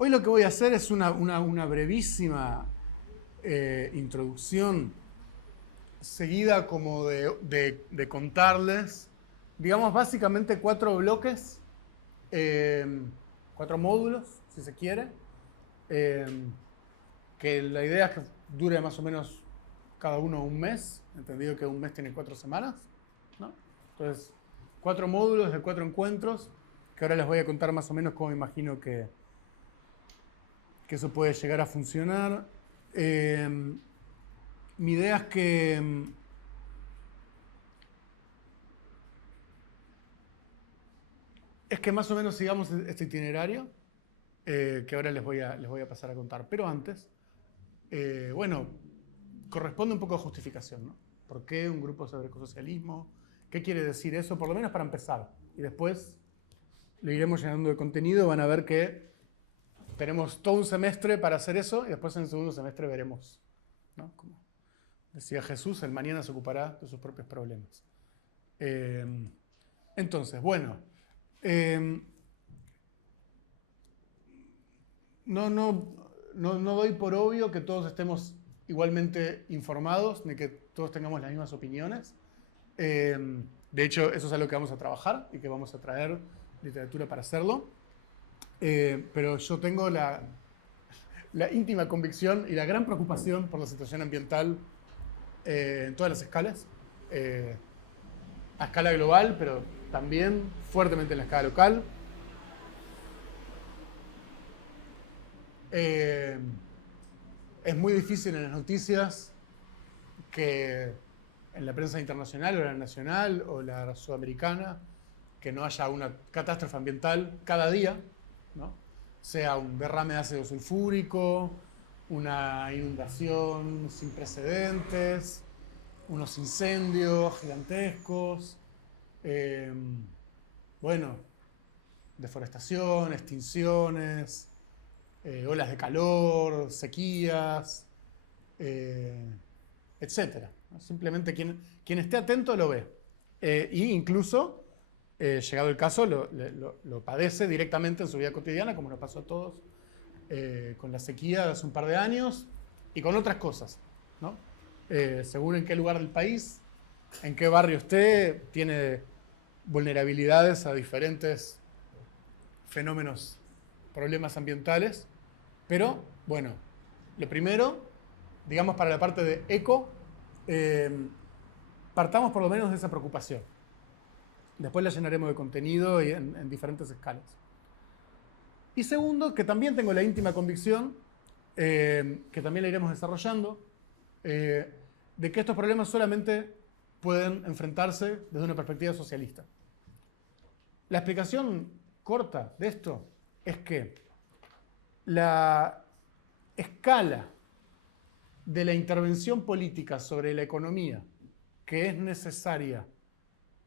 Hoy lo que voy a hacer es una brevísima introducción seguida como de contarles, digamos, básicamente 4 bloques, 4 módulos, si se quiere, que la idea es que dure más o menos cada uno un mes, entendido que un mes tiene 4 semanas, ¿no? Entonces, 4 módulos de 4 encuentros, que ahora les voy a contar más o menos cómo me imagino que eso puede llegar a funcionar. Mi idea es que más o menos sigamos este itinerario, que ahora les voy a pasar a contar. Pero antes, bueno, corresponde un poco a justificación, ¿no? ¿Por qué un grupo sobre ecosocialismo? ¿Qué quiere decir eso? Por lo menos para empezar. Y después lo iremos llenando de contenido. Van a ver que tenemos todo un semestre para hacer eso y después en el segundo semestre veremos, ¿no? Como decía Jesús, el mañana se ocupará de sus propios problemas. Entonces, bueno, no doy por obvio que todos estemos igualmente informados, ni que todos tengamos las mismas opiniones. De hecho, eso es algo que vamos a trabajar y que vamos a traer literatura para hacerlo. Pero yo tengo la íntima convicción y la gran preocupación por la situación ambiental en todas las escalas. A escala global, pero también fuertemente en la escala local. Es muy difícil en las noticias que en la prensa internacional o la nacional o la sudamericana que no haya una catástrofe ambiental cada día, ¿no? Sea un derrame de ácido sulfúrico, una inundación sin precedentes, unos incendios gigantescos, bueno, deforestación, extinciones, olas de calor, sequías, etc. Simplemente quien esté atento lo ve. E incluso, llegado el caso, lo padece directamente en su vida cotidiana, como nos pasó a todos con la sequía de hace un par de años y con otras cosas, ¿no? Según en qué lugar del país, en qué barrio esté, tiene vulnerabilidades a diferentes fenómenos, problemas ambientales. Pero, bueno, lo primero, digamos para la parte de eco, partamos por lo menos de esa preocupación. Después la llenaremos de contenido y en diferentes escalas. Y segundo, que también tengo la íntima convicción, que también la iremos desarrollando, de que estos problemas solamente pueden enfrentarse desde una perspectiva socialista. La explicación corta de esto es que la escala de la intervención política sobre la economía que es necesaria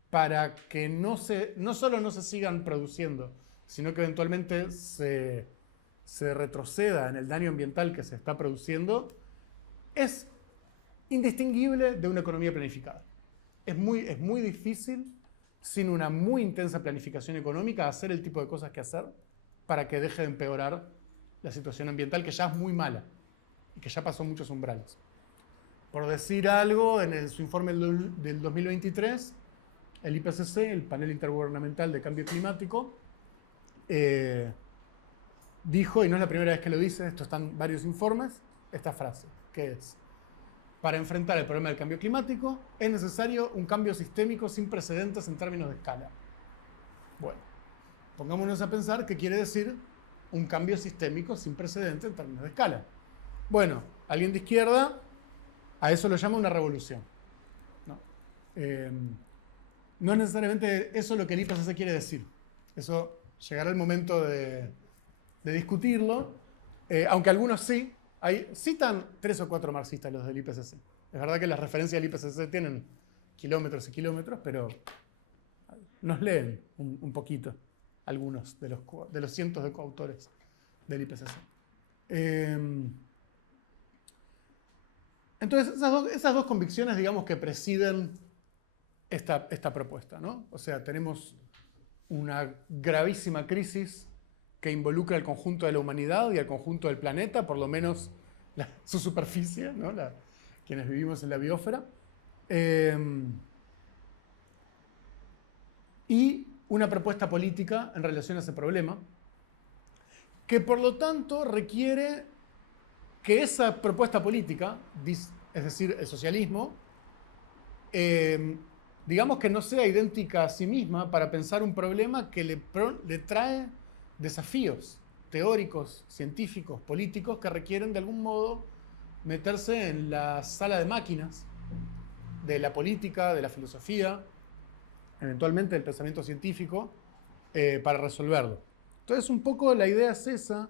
para que no solo no se sigan produciendo, sino que eventualmente se retroceda en el daño ambiental que se está produciendo, es indistinguible de una economía planificada. Es muy difícil, sin una muy intensa planificación económica, hacer el tipo de cosas que hacer para que deje de empeorar la situación ambiental, que ya es muy mala y que ya pasó muchos umbrales. Por decir algo, en su informe del 2023, el IPCC, el Panel Intergubernamental de Cambio Climático, dijo, y no es la primera vez que lo dice, esto está en varios informes, esta frase, que es: para enfrentar el problema del cambio climático es necesario un cambio sistémico sin precedentes en términos de escala. Bueno, pongámonos a pensar qué quiere decir un cambio sistémico sin precedentes en términos de escala. Bueno, alguien de izquierda a eso lo llama una revolución, ¿no? No es necesariamente eso lo que el IPCC quiere decir. Eso llegará el momento de discutirlo, aunque algunos sí. Citan 3 o 4 marxistas los del IPCC. Es verdad que las referencias del IPCC tienen kilómetros y kilómetros, pero nos leen un poquito algunos de los cientos de coautores del IPCC. Entonces, esas dos convicciones, digamos, que presiden esta propuesta, ¿no? O sea, tenemos una gravísima crisis que involucra al conjunto de la humanidad y al conjunto del planeta, por lo menos su superficie, ¿no? Quienes vivimos en la biosfera. Y una propuesta política en relación a ese problema, que por lo tanto requiere que esa propuesta política, es decir, el socialismo, digamos que no sea idéntica a sí misma para pensar un problema que le trae desafíos teóricos, científicos, políticos que requieren de algún modo meterse en la sala de máquinas de la política, de la filosofía, eventualmente del pensamiento científico, para resolverlo. Entonces, un poco la idea es esa,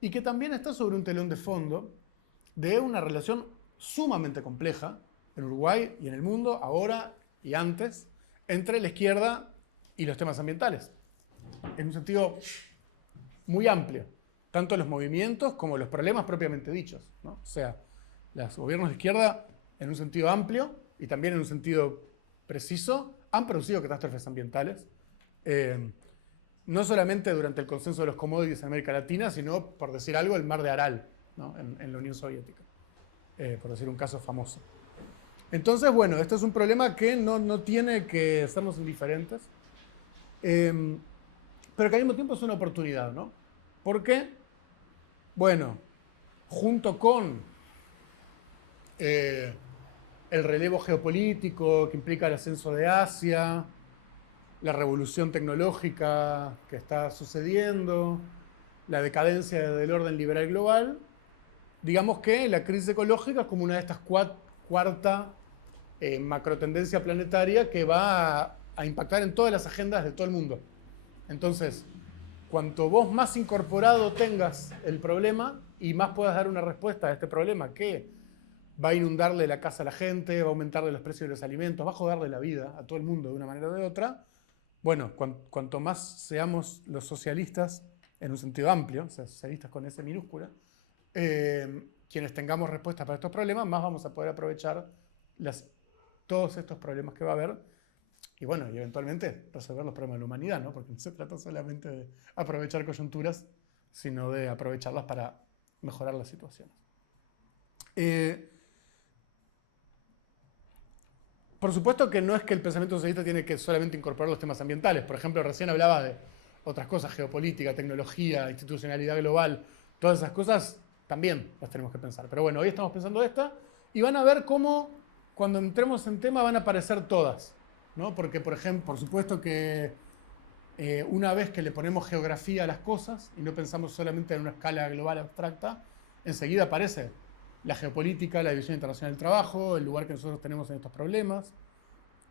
y que también está sobre un telón de fondo de una relación sumamente compleja en Uruguay y en el mundo, ahora y antes, entre la izquierda y los temas ambientales, en un sentido muy amplio, tanto los movimientos como los problemas propiamente dichos, ¿no? O sea, los gobiernos de izquierda, en un sentido amplio y también en un sentido preciso, han producido catástrofes ambientales, no solamente durante el consenso de los commodities en América Latina, sino, por decir algo, el mar de Aral, ¿no? en la Unión Soviética, por decir un caso famoso. Entonces, bueno, esto es un problema que no tiene que hacernos indiferentes, pero que al mismo tiempo es una oportunidad, ¿no? Porque, bueno, junto con el relevo geopolítico que implica el ascenso de Asia, la revolución tecnológica que está sucediendo, la decadencia del orden liberal global, digamos que la crisis ecológica es como una de estas cuarta macrotendencia planetaria que va a impactar en todas las agendas de todo el mundo. Entonces, cuanto vos más incorporado tengas el problema y más puedas dar una respuesta a este problema que va a inundarle la casa a la gente, va a aumentarle los precios de los alimentos, va a joderle la vida a todo el mundo de una manera o de otra, bueno, cuanto más seamos los socialistas, en un sentido amplio, o sea, socialistas con S minúscula, quienes tengamos respuestas para estos problemas, más vamos a poder aprovechar todos estos problemas que va a haber y bueno, y eventualmente resolver los problemas de la humanidad, ¿no? Porque no se trata solamente de aprovechar coyunturas, sino de aprovecharlas para mejorar las situaciones. Por supuesto que no es que el pensamiento socialista tiene que solamente incorporar los temas ambientales. Por ejemplo, recién hablaba de otras cosas, geopolítica, tecnología, institucionalidad global. Todas esas cosas también las tenemos que pensar. Pero bueno, hoy estamos pensando esta y van a ver cómo cuando entremos en tema van a aparecer todas, ¿no? Porque, por ejemplo, por supuesto que una vez que le ponemos geografía a las cosas y no pensamos solamente en una escala global abstracta, enseguida aparece la geopolítica, la división internacional del trabajo, el lugar que nosotros tenemos en estos problemas,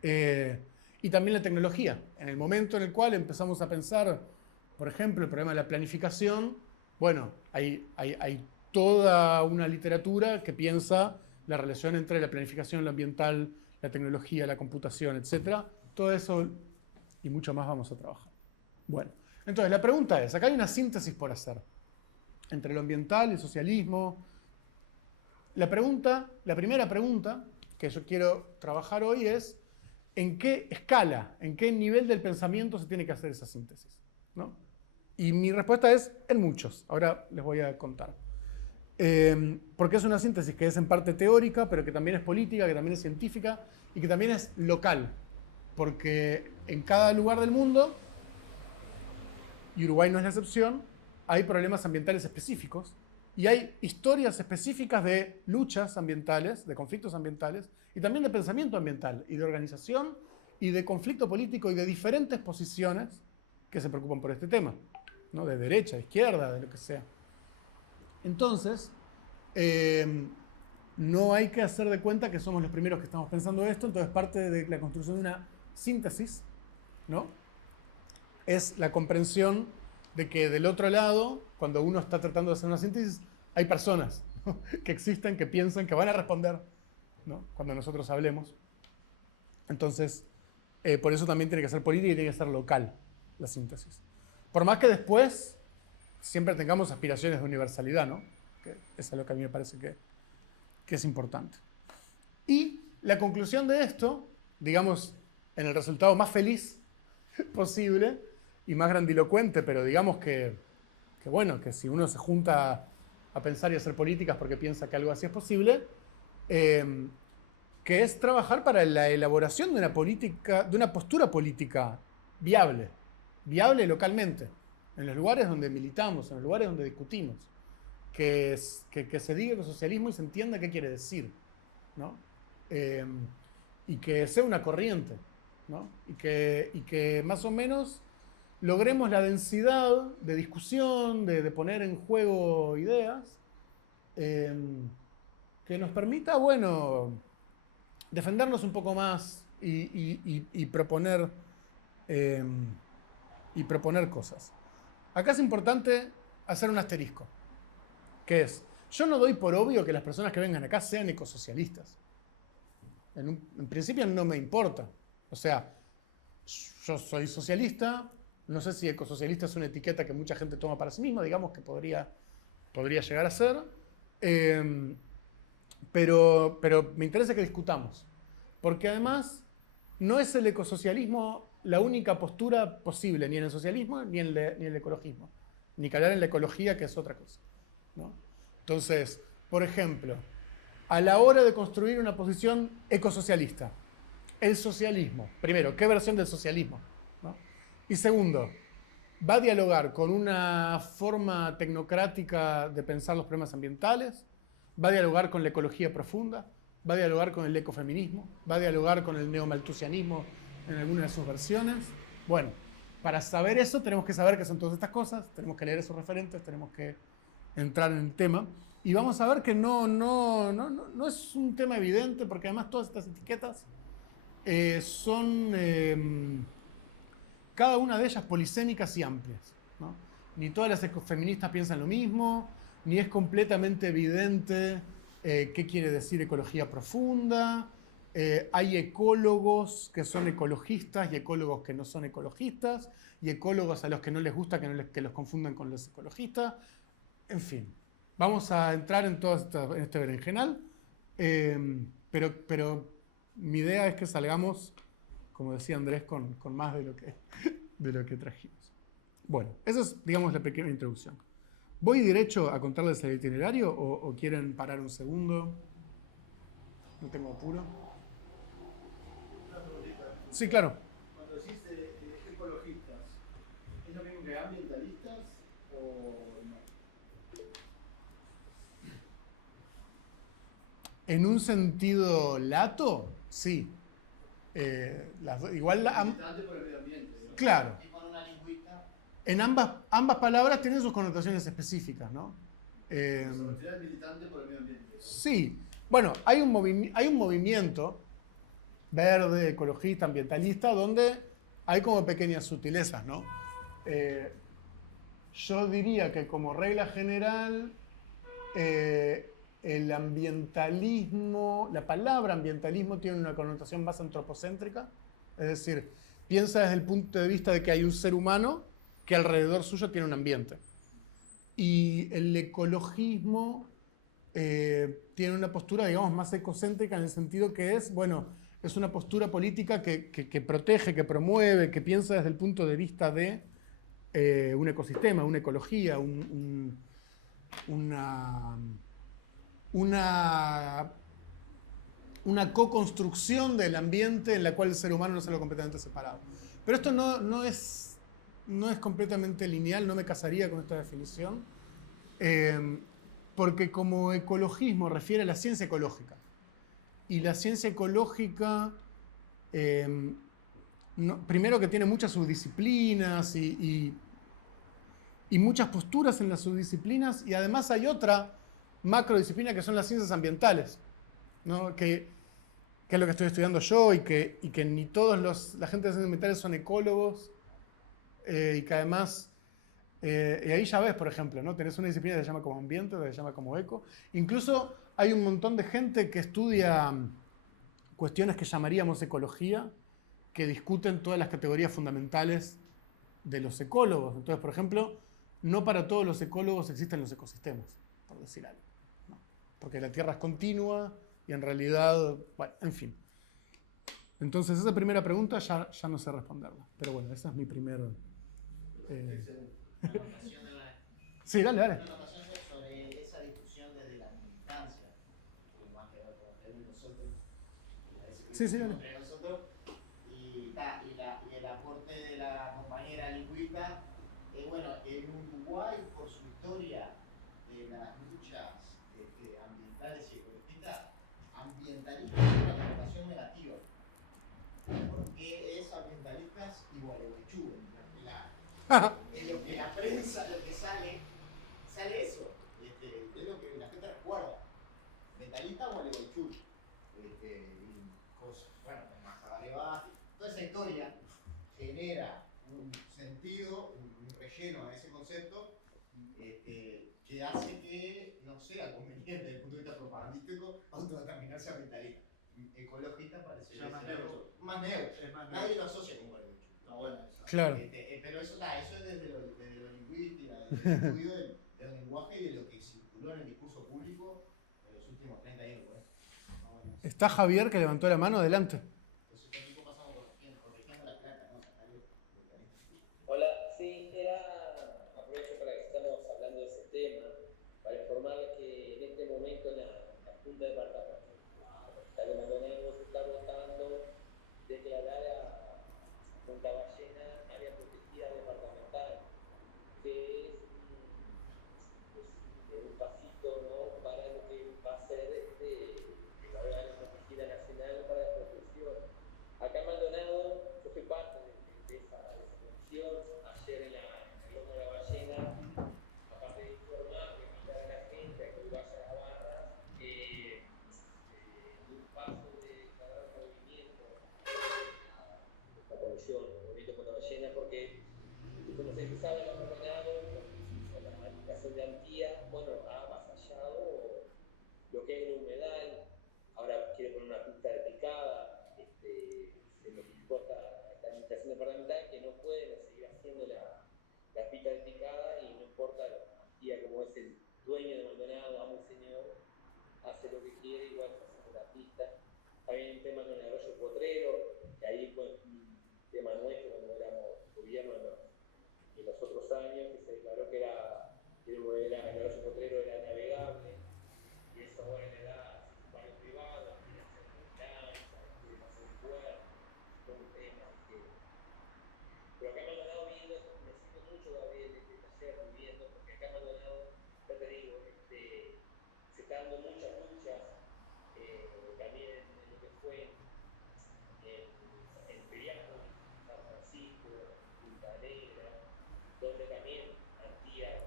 y también la tecnología. En el momento en el cual empezamos a pensar, por ejemplo, el problema de la planificación, bueno, hay toda una literatura que piensa la relación entre la planificación, lo ambiental, la tecnología, la computación, etc. Todo eso y mucho más vamos a trabajar. Bueno, entonces la pregunta es, acá hay una síntesis por hacer entre lo ambiental y el socialismo. La primera pregunta que yo quiero trabajar hoy es ¿en qué escala, en qué nivel del pensamiento se tiene que hacer esa síntesis? ¿No? Y mi respuesta es en muchos. Ahora les voy a contar. Porque es una síntesis que es en parte teórica, pero que también es política, que también es científica y que también es local. Porque en cada lugar del mundo, y Uruguay no es la excepción, hay problemas ambientales específicos y hay historias específicas de luchas ambientales, de conflictos ambientales y también de pensamiento ambiental y de organización y de conflicto político y de diferentes posiciones que se preocupan por este tema, ¿no? De derecha, de izquierda, de lo que sea. Entonces, no hay que hacer de cuenta que somos los primeros que estamos pensando esto, entonces parte de la construcción de una síntesis, ¿no? Es la comprensión de que del otro lado, cuando uno está tratando de hacer una síntesis, hay personas, ¿no? Que existen, que piensan, que van a responder, ¿no? Cuando nosotros hablemos. Entonces, por eso también tiene que ser política y tiene que ser local la síntesis. Por más que después siempre tengamos aspiraciones de universalidad, ¿no? Que eso es lo que a mí me parece que es importante. Y la conclusión de esto, digamos, en el resultado más feliz posible y más grandilocuente, pero digamos que bueno, que si uno se junta a pensar y hacer políticas porque piensa que algo así es posible, que es trabajar para la elaboración de una política, de una postura política viable localmente, en los lugares donde militamos, en los lugares donde discutimos, que se diga el socialismo y se entienda qué quiere decir, ¿no? Y que sea una corriente, ¿no? Y que más o menos logremos la densidad de discusión, de poner en juego ideas, que nos permita, bueno, defendernos un poco más y proponer cosas. Acá es importante hacer un asterisco, que es, yo no doy por obvio que las personas que vengan acá sean ecosocialistas. En principio no me importa. O sea, yo soy socialista, no sé si ecosocialista es una etiqueta que mucha gente toma para sí misma, digamos que podría llegar a ser, pero me interesa que discutamos, porque además no es el ecosocialismo la única postura posible, ni en el socialismo ni en el ecologismo, ni que hablar en la ecología, que es otra cosa, ¿no? Entonces, por ejemplo, a la hora de construir una posición ecosocialista, el socialismo, primero, ¿qué versión del socialismo? ¿No? Y segundo, ¿va a dialogar con una forma tecnocrática de pensar los problemas ambientales? ¿Va a dialogar con la ecología profunda? ¿Va a dialogar con el ecofeminismo? ¿Va a dialogar con el neomalthusianismo en alguna de sus versiones? Bueno, para saber eso tenemos que saber qué son todas estas cosas, tenemos que leer esos referentes, tenemos que entrar en el tema. Y vamos a ver que no es un tema evidente, porque además todas estas etiquetas son cada una de ellas polisémicas y amplias, ¿no? Ni todas las ecofeministas piensan lo mismo, ni es completamente evidente qué quiere decir ecología profunda. Hay ecólogos que son ecologistas y ecólogos que no son ecologistas, y ecólogos a los que no les gusta que los confundan con los ecologistas. En fin, vamos a entrar en este berenjenal, pero mi idea es que salgamos, como decía Andrés, con más de lo que trajimos. Bueno, esa es, digamos, la pequeña introducción. ¿Voy derecho a contarles el itinerario o quieren parar un segundo? No tengo apuro. Una preguntita. Sí, claro. Cuando decís ecologistas, ¿es lo mismo que ambientalistas o no? En un sentido lato, sí. Igual Militante por el medio ambiente, ¿no? claro. Y con una lingüista. En ambas palabras tienen sus connotaciones específicas, ¿no? Se refiere al militante por el medio ambiente, ¿no? Sí. Bueno, hay un movimiento verde, ecologista, ambientalista, donde hay como pequeñas sutilezas, ¿no? Yo diría que como regla general, el ambientalismo, la palabra ambientalismo tiene una connotación más antropocéntrica, es decir, piensa desde el punto de vista de que hay un ser humano que alrededor suyo tiene un ambiente. Y el ecologismo tiene una postura, digamos, más ecocéntrica en el sentido que es, bueno, es una postura política que protege, que promueve, que piensa desde el punto de vista de un ecosistema, una ecología, una co-construcción del ambiente en la cual el ser humano no se lo completamente separado. Pero esto no es completamente lineal, no me casaría con esta definición, porque como ecologismo refiere a la ciencia ecológica. Y la ciencia ecológica, primero que tiene muchas subdisciplinas y muchas posturas en las subdisciplinas, y además hay otra macrodisciplina que son las ciencias ambientales, ¿no? Que es lo que estoy estudiando yo, y que ni todos la gente de ciencias ambientales son ecólogos, y que además, y ahí ya ves, por ejemplo, ¿no? Tenés una disciplina que se llama como ambiente, otra que se llama como eco. Incluso hay un montón de gente que estudia cuestiones que llamaríamos ecología, que discuten todas las categorías fundamentales de los ecólogos. Entonces, por ejemplo, no para todos los ecólogos existen los ecosistemas, por decir algo, ¿no? Porque la Tierra es continua y en realidad, bueno, en fin. Entonces, esa primera pregunta ya no sé responderla. Pero bueno, esa es mi primera... Anotación de la Sí, dale, dale. Una anotación sobre esa discusión desde la militancia, que más que ver con nosotros, Sí, sí, dale. entre nosotros, y el aporte de la compañera lingüista. Bueno, en Uruguay, por su historia de las luchas ambientales y ecologistas, ambientalistas es una connotación negativa, porque es ambientalistas y gualeguaychú. En lo que la prensa, lo que sale eso, es lo que la gente recuerda. Ambientalista gualeguaychú. Bueno, con Mazabalebaje, toda esa historia genera un sentido, un relleno a ese concepto, que hace que no sea conveniente desde el punto de vista propagandístico autodeterminarse ambientalista. Ecologista parece ser más neutro. Nadie lo asocia con gualeguaychú. Está bueno eso. Claro. Pero eso es desde lo lingüístico, desde el estudio del lenguaje y de lo que circuló en el discurso público en los últimos 30 años. Está Javier que levantó la mano, adelante. Hola, sí, aprovecho para que estamos hablando de ese tema, para informarles que en este momento la Junta Departamental de Maldonado se está votando declarar a Punta Ballena área protegida departamental, que es un pasito, ¿no?, para lo que va a ser la área protegida nacional para la protección. Acá en Maldonado, yo soy parte de esa comisión. Ayer en el lomo de la ballena, aparte de informar, de invitar a la gente a que vaya a las barras, un paso de declarar movimiento a la comisión, el movimiento por la ballena, porque, como se sabe, en Maldonado, con la aplicación de Antía, bueno, ha avasallado lo que es el humedal. Ahora quiere poner una pista de picada, se notificó esta administración departamental que no pueden seguir haciendo la pista de picada, y no importa, Antía, como es el dueño de Maldonado, amo el señor, hace lo que quiere, igual haciendo la pista. También un tema con el arroyo Potrero, que ahí fue un tema nuestro cuando éramos gobierno en los otros años, que se declaró que el arroyo Potrero era navegable, y eso ahora le da varios privados, quieren hacer lanchas, quieren hacer puertos, todo un tema. Pero acá en Maldonado, viendo, me sirve mucho, Gabriel, este taller, viviendo, porque acá en Maldonado, ya te digo, se están dando muchas luchas, también en lo que fue en Piriápolis, San Francisco, Punta Negra, donde también Antía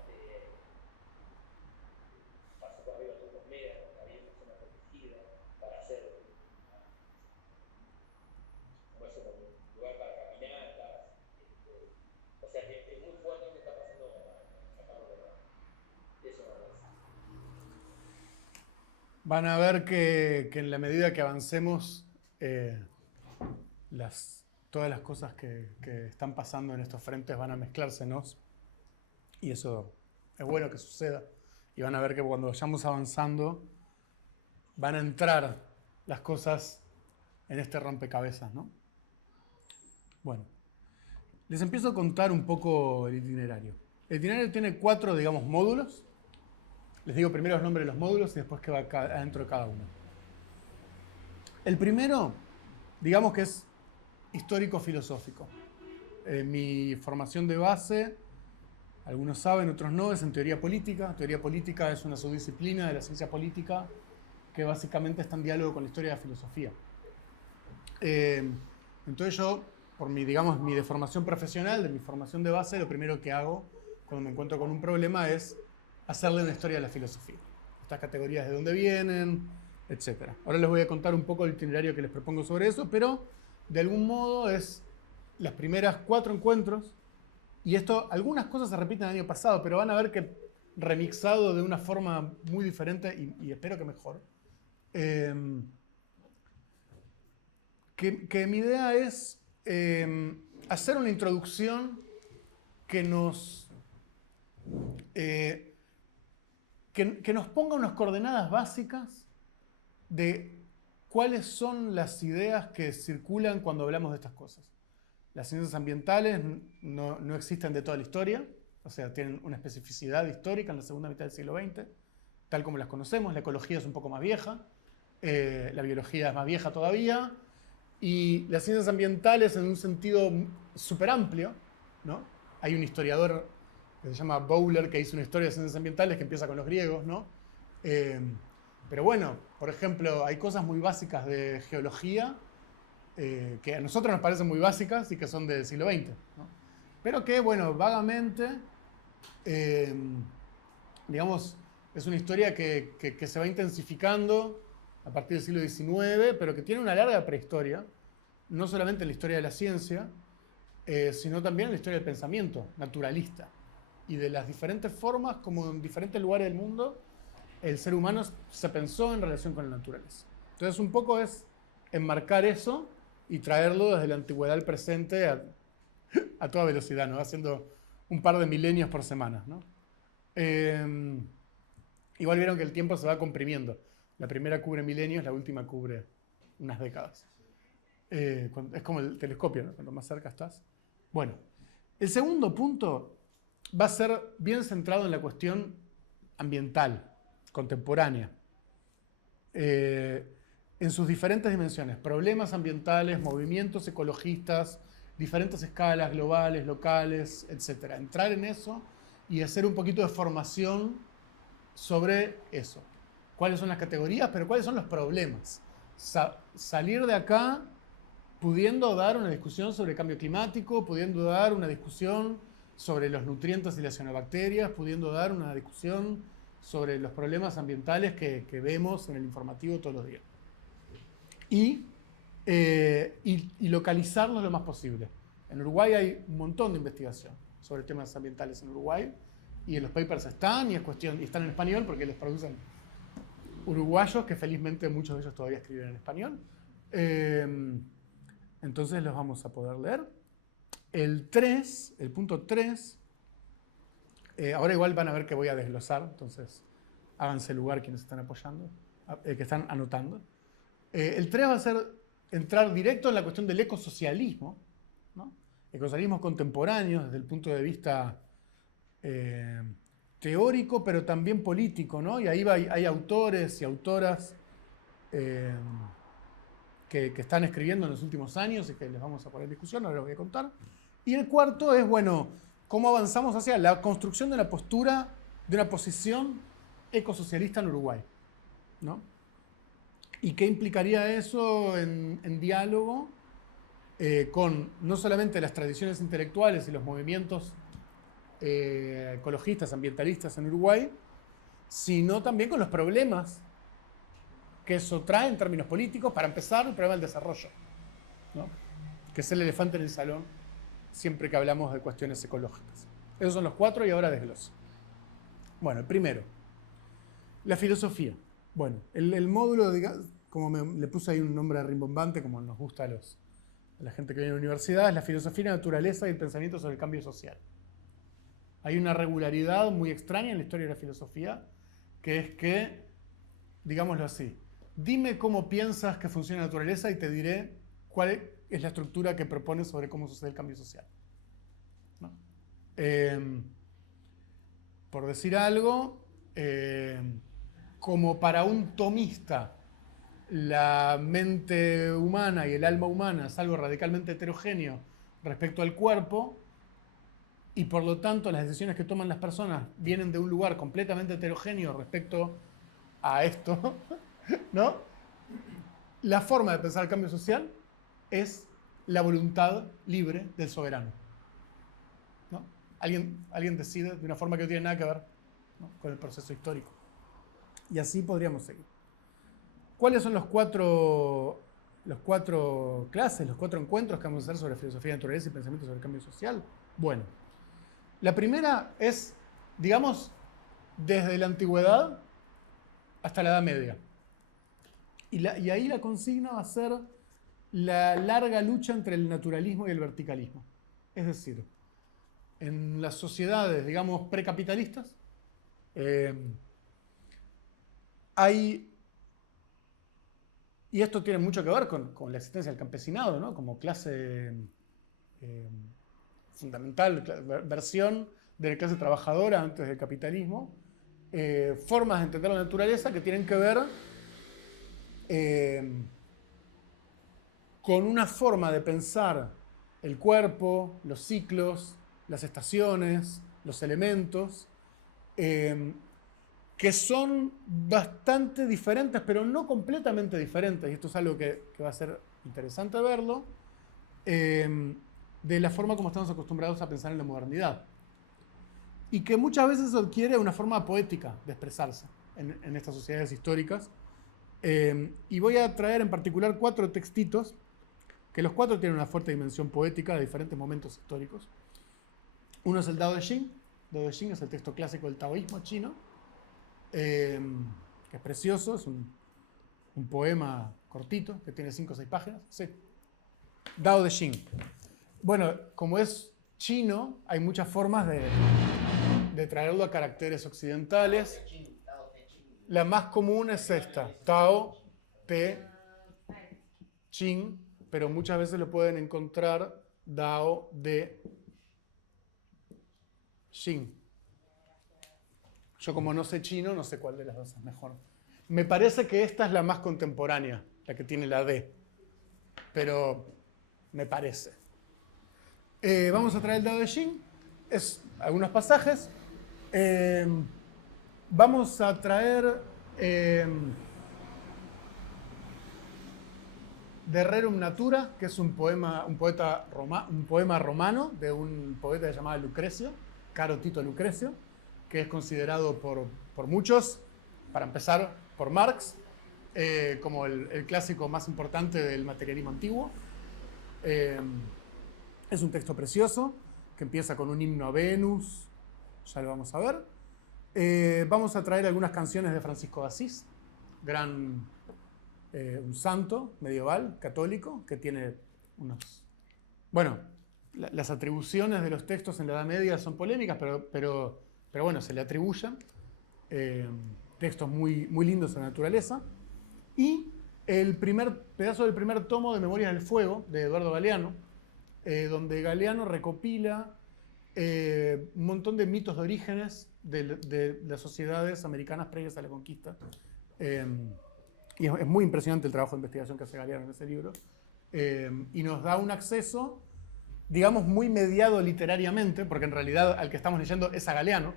pasó por arriba de unos megas, porque había una zona protegida para hacer un lugar para caminatas. O sea que es muy fuerte lo que está pasando acá. Eso no es. Van a ver que en la medida que avancemos, todas las cosas que están pasando en estos frentes van a mezclársenos, y eso es bueno que suceda. Y van a ver que cuando vayamos avanzando van a entrar las cosas en este rompecabezas, ¿no? Bueno, les empiezo a contar un poco el itinerario. El itinerario tiene 4, digamos, módulos. Les digo primero los nombres de los módulos y después qué va adentro de cada uno. El primero, digamos que es histórico-filosófico. Mi formación de base, algunos saben, otros no, es en teoría política. Teoría política es una subdisciplina de la ciencia política que básicamente está en diálogo con la historia de la filosofía. Entonces yo, por mi deformación profesional, de mi formación de base, lo primero que hago cuando me encuentro con un problema es hacerle una historia de la filosofía. Estas categorías, de dónde vienen, etc. Ahora les voy a contar un poco el itinerario que les propongo sobre eso, pero de algún modo es las primeras 4 encuentros, y esto, algunas cosas se repiten el año pasado, pero van a ver que remixado de una forma muy diferente y espero que mejor. Que mi idea es hacer una introducción que nos ponga unas coordenadas básicas de cuáles son las ideas que circulan cuando hablamos de estas cosas. Las ciencias ambientales no existen de toda la historia. o sea, tienen una especificidad histórica en la segunda mitad del siglo XX, tal como las conocemos. La ecología es un poco más vieja, la biología es más vieja todavía, y las ciencias ambientales en un sentido súper amplio, ¿no? Hay un historiador que se llama Bowler que hizo una historia de ciencias ambientales que empieza con los griegos, ¿no? Pero bueno, por ejemplo, hay cosas muy básicas de geología que a nosotros nos parecen muy básicas y que son del siglo XX, ¿no? Pero que, bueno, vagamente, digamos, es una historia que se va intensificando a partir del siglo XIX, pero que tiene una larga prehistoria, no solamente en la historia de la ciencia, sino también en la historia del pensamiento naturalista y de las diferentes formas como en diferentes lugares del mundo el ser humano se pensó en relación con la naturaleza. Entonces, un poco es enmarcar eso y traerlo desde la antigüedad al presente a toda velocidad, ¿no? Haciendo un par de milenios por semana, ¿no? Igual vieron que el tiempo se va comprimiendo. La primera cubre milenios, la última cubre unas décadas. Es como el telescopio, ¿no? Cuanto más cerca estás. Bueno, el segundo punto va a ser bien centrado en la cuestión ambiental, contemporánea, en sus diferentes dimensiones, problemas ambientales, movimientos ecologistas, diferentes escalas globales, locales, etc. Entrar en eso y hacer un poquito de formación sobre eso. ¿Cuáles son las categorías? Pero ¿cuáles son los problemas? Salir de acá pudiendo dar una discusión sobre el cambio climático, pudiendo dar una discusión sobre los nutrientes y las cianobacterias, pudiendo dar una discusión sobre los problemas ambientales que vemos en el informativo todos los días. Y localizarlos lo más posible. En Uruguay hay un montón de investigación sobre temas ambientales en Uruguay, y en los papers están, y están en español porque los producen uruguayos, que felizmente muchos de ellos todavía escriben en español. Entonces los vamos a poder leer. El punto 3, ahora igual van a ver que voy a desglosar, entonces háganse lugar quienes están apoyando, que están anotando. El 3 va a ser entrar directo en la cuestión del ecosocialismo, ¿no? Ecosocialismo contemporáneo desde el punto de vista teórico, pero también político, ¿no? Y ahí hay autores y autoras que están escribiendo en los últimos años y que les vamos a poner en discusión, ahora les voy a contar. Y el cuarto es, bueno, cómo avanzamos hacia la construcción de una postura, de una posición ecosocialista en Uruguay, ¿no? ¿Y qué implicaría eso en diálogo con no solamente las tradiciones intelectuales y los movimientos ecologistas, ambientalistas en Uruguay, sino también con los problemas que eso trae en términos políticos? Para empezar, el problema del desarrollo, ¿no? Que es el elefante en el salón siempre que hablamos de cuestiones ecológicas. Esos son los 4 y ahora desgloso. Bueno, el primero, la filosofía. Bueno, el módulo, como le puse ahí un nombre rimbombante, como nos gusta a la gente que viene a la universidad, es la filosofía, la naturaleza y el pensamiento sobre el cambio social. Hay una regularidad muy extraña en la historia de la filosofía, que es que, digámoslo así, dime cómo piensas que funciona la naturaleza y te diré cuál es la estructura que propones sobre cómo sucede el cambio social, ¿no? Por decir algo, como para un tomista la mente humana y el alma humana es algo radicalmente heterogéneo respecto al cuerpo, y por lo tanto las decisiones que toman las personas vienen de un lugar completamente heterogéneo respecto a esto, ¿no? La forma de pensar el cambio social es la voluntad libre del soberano, ¿no? Alguien decide de una forma que no tiene nada que ver, ¿no?, con el proceso histórico. Y así podríamos seguir. ¿Cuáles son los cuatro clases, los 4 encuentros que vamos a hacer sobre filosofía de naturaleza y pensamiento sobre el cambio social? Bueno, la primera es, digamos, desde la antigüedad hasta la Edad Media. Y ahí la consigna va a ser la larga lucha entre el naturalismo y el verticalismo. Es decir, en las sociedades, digamos, precapitalistas, y esto tiene mucho que ver con la existencia del campesinado, ¿no?, como clase fundamental, versión de la clase trabajadora antes del capitalismo, formas de entender la naturaleza que tienen que ver con una forma de pensar el cuerpo, los ciclos, las estaciones, los elementos, que son bastante diferentes, pero no completamente diferentes, y esto es algo que va a ser interesante verlo, de la forma como estamos acostumbrados a pensar en la modernidad. Y que muchas veces adquiere una forma poética de expresarse en estas sociedades históricas. Y voy a traer en particular 4 textitos, que los 4 tienen una fuerte dimensión poética de diferentes momentos históricos. Uno es el Dao de Jing. Dao de Jing es el texto clásico del taoísmo chino, que es precioso, es un poema cortito, que tiene 5 o 6 páginas. Sí. Dao de Jing. Bueno, como es chino, hay muchas formas de traerlo a caracteres occidentales. La más común es esta, Tao Te Ching, pero muchas veces lo pueden encontrar Dao de Jing. Yo como no sé chino, no sé cuál de las dos es mejor. Me parece que esta es la más contemporánea, la que tiene la D, pero me parece. Vamos a traer el Dao de Jing, es algunos pasajes. Vamos a traer De Rerum Natura, que es un poema romano de un poeta llamado Lucrecio, Caro Tito Lucrecio, que es considerado por muchos, para empezar por Marx, como el clásico más importante del materialismo antiguo. Es un texto precioso que empieza con un himno a Venus, ya lo vamos a ver. Vamos a traer algunas canciones de Francisco de Asís, un santo medieval, católico, que tiene unos... Bueno, las atribuciones de los textos en la Edad Media son polémicas, pero bueno, se le atribuyen textos muy, muy lindos en la naturaleza. Y el pedazo del primer tomo de Memorias del Fuego, de Eduardo Galeano, donde Galeano recopila un montón de mitos de orígenes de las sociedades americanas previas a la conquista. Y es muy impresionante el trabajo de investigación que hace Galeano en ese libro. Y nos da un acceso, digamos, muy mediado literariamente, porque en realidad al que estamos leyendo es a Galeano.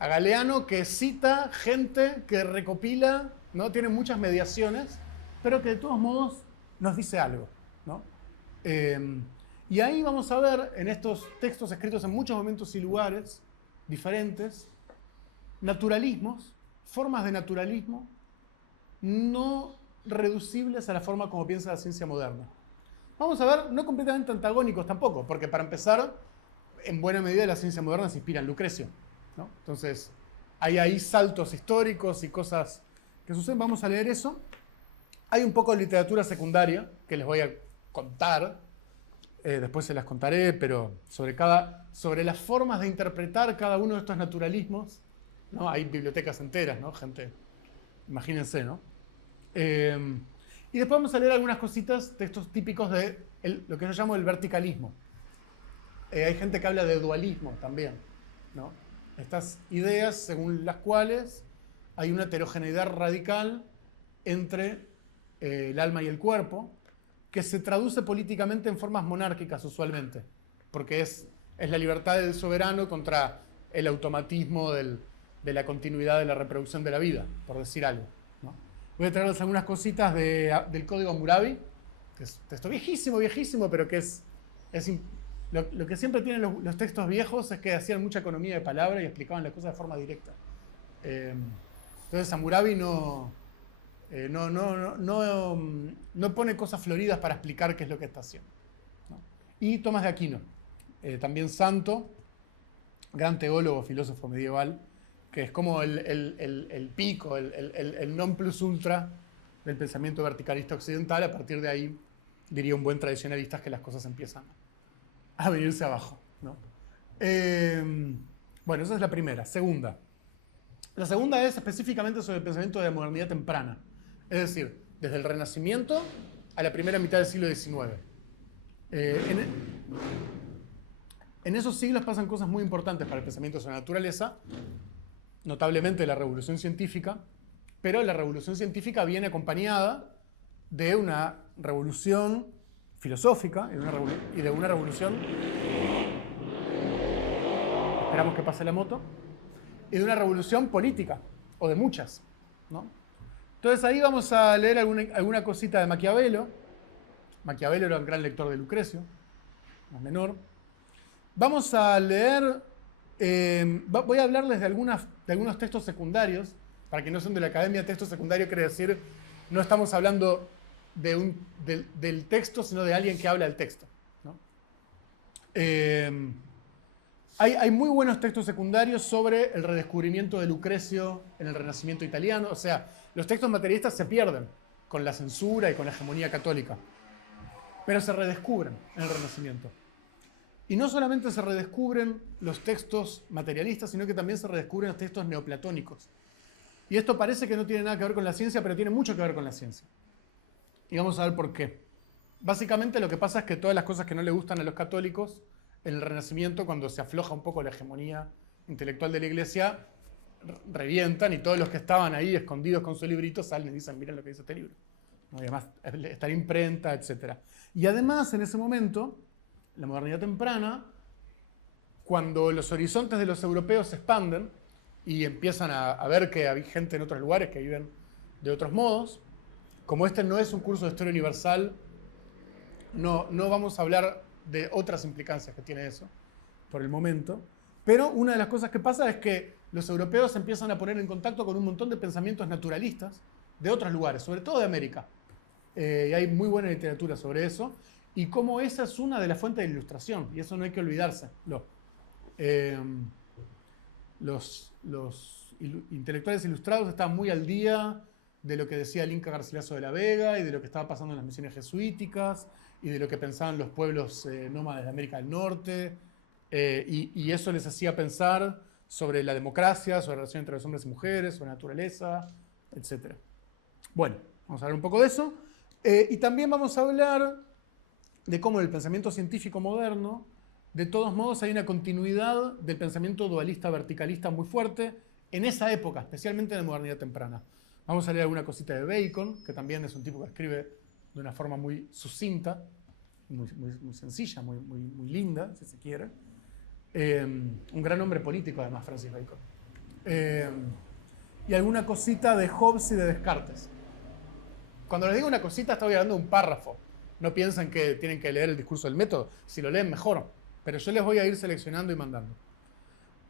A Galeano, que cita gente que recopila, ¿no? Tiene muchas mediaciones, pero que de todos modos nos dice algo, ¿no? Y ahí vamos a ver, en estos textos escritos en muchos momentos y lugares diferentes, naturalismos, formas de naturalismo no reducibles a la forma como piensa la ciencia moderna. Vamos a ver, no completamente antagónicos tampoco, porque para empezar, en buena medida la ciencia moderna se inspira en Lucrecio, ¿no? Entonces, hay ahí saltos históricos y cosas que suceden. Vamos a leer eso. Hay un poco de literatura secundaria que les voy a contar. Después se las contaré, pero sobre las formas de interpretar cada uno de estos naturalismos, ¿no? Hay bibliotecas enteras, ¿no? Gente, imagínense, ¿no? Y después vamos a leer algunas cositas, textos típicos de lo que yo llamo el verticalismo. Hay gente que habla de dualismo también, ¿no? Estas ideas según las cuales hay una heterogeneidad radical entre el alma y el cuerpo, que se traduce políticamente en formas monárquicas usualmente, porque es la libertad del soberano contra el automatismo de la continuidad de la reproducción de la vida, por decir algo, ¿no? Voy a traerles algunas cositas del Código Hammurabi, que es un texto viejísimo, viejísimo, pero que lo que siempre tienen los textos viejos es que hacían mucha economía de palabra y explicaban las cosas de forma directa. Entonces Hammurabi no pone cosas floridas para explicar qué es lo que está haciendo, ¿no? Y Tomás de Aquino, también santo, gran teólogo, filósofo medieval, que es como el pico, el non plus ultra del pensamiento verticalista occidental. A partir de ahí, diría un buen tradicionalista, que las cosas empiezan a venirse abajo, ¿no? Bueno, esa es la primera. Segunda. La segunda es específicamente sobre el pensamiento de la modernidad temprana. Es decir, desde el Renacimiento a la primera mitad del siglo XIX. En esos siglos pasan cosas muy importantes para el pensamiento sobre la naturaleza, notablemente la revolución científica, pero la revolución científica viene acompañada de una revolución filosófica y de una revolución, esperamos que pase la moto, y de una revolución política, o de muchas, ¿no? Entonces ahí vamos a leer alguna cosita de Maquiavelo. Maquiavelo era un gran lector de Lucrecio, no es menor. Vamos a leer, voy a hablarles de algunos textos secundarios, para que no sean de la academia. Texto secundario quiere decir, no estamos hablando del texto, sino de alguien que habla del texto, ¿no? Hay muy buenos textos secundarios sobre el redescubrimiento de Lucrecio en el Renacimiento italiano. O sea, los textos materialistas se pierden con la censura y con la hegemonía católica, pero se redescubren en el Renacimiento. Y no solamente se redescubren los textos materialistas, sino que también se redescubren los textos neoplatónicos. Y esto parece que no tiene nada que ver con la ciencia, pero tiene mucho que ver con la ciencia. Y vamos a ver por qué. Básicamente lo que pasa es que todas las cosas que no le gustan a los católicos, en el Renacimiento, cuando se afloja un poco la hegemonía intelectual de la Iglesia, revientan, y todos los que estaban ahí escondidos con su librito salen y dicen, miren lo que dice este libro. ¿No? Y además está en imprenta, etc. Y además, en ese momento, la modernidad temprana, cuando los horizontes de los europeos se expanden y empiezan a ver que hay gente en otros lugares que viven de otros modos, como este no es un curso de historia universal, no vamos a hablar de otras implicancias que tiene eso por el momento, pero una de las cosas que pasa es que los europeos empiezan a poner en contacto con un montón de pensamientos naturalistas de otros lugares, sobre todo de América. Y hay muy buena literatura sobre eso, y cómo esa es una de las fuentes de la Ilustración, y eso no hay que olvidarse. Los intelectuales ilustrados estaban muy al día de lo que decía el Inca Garcilaso de la Vega y de lo que estaba pasando en las misiones jesuíticas y de lo que pensaban los pueblos nómadas de América del Norte, y eso les hacía pensar sobre la democracia, sobre la relación entre los hombres y mujeres, sobre la naturaleza, etc. Bueno, vamos a hablar un poco de eso, y también vamos a hablar de cómo en el pensamiento científico moderno, de todos modos, hay una continuidad del pensamiento dualista verticalista muy fuerte en esa época, especialmente en la modernidad temprana. Vamos a leer alguna cosita de Bacon, que también es un tipo que escribe de una forma muy sucinta, muy sencilla, muy linda, si se quiere. Un gran hombre político, además, Francis Bacon. Y alguna cosita de Hobbes y de Descartes. Cuando les digo una cosita, estoy hablando de un párrafo. No piensen que tienen que leer el discurso del método. Si lo leen, mejor. Pero yo les voy a ir seleccionando y mandando.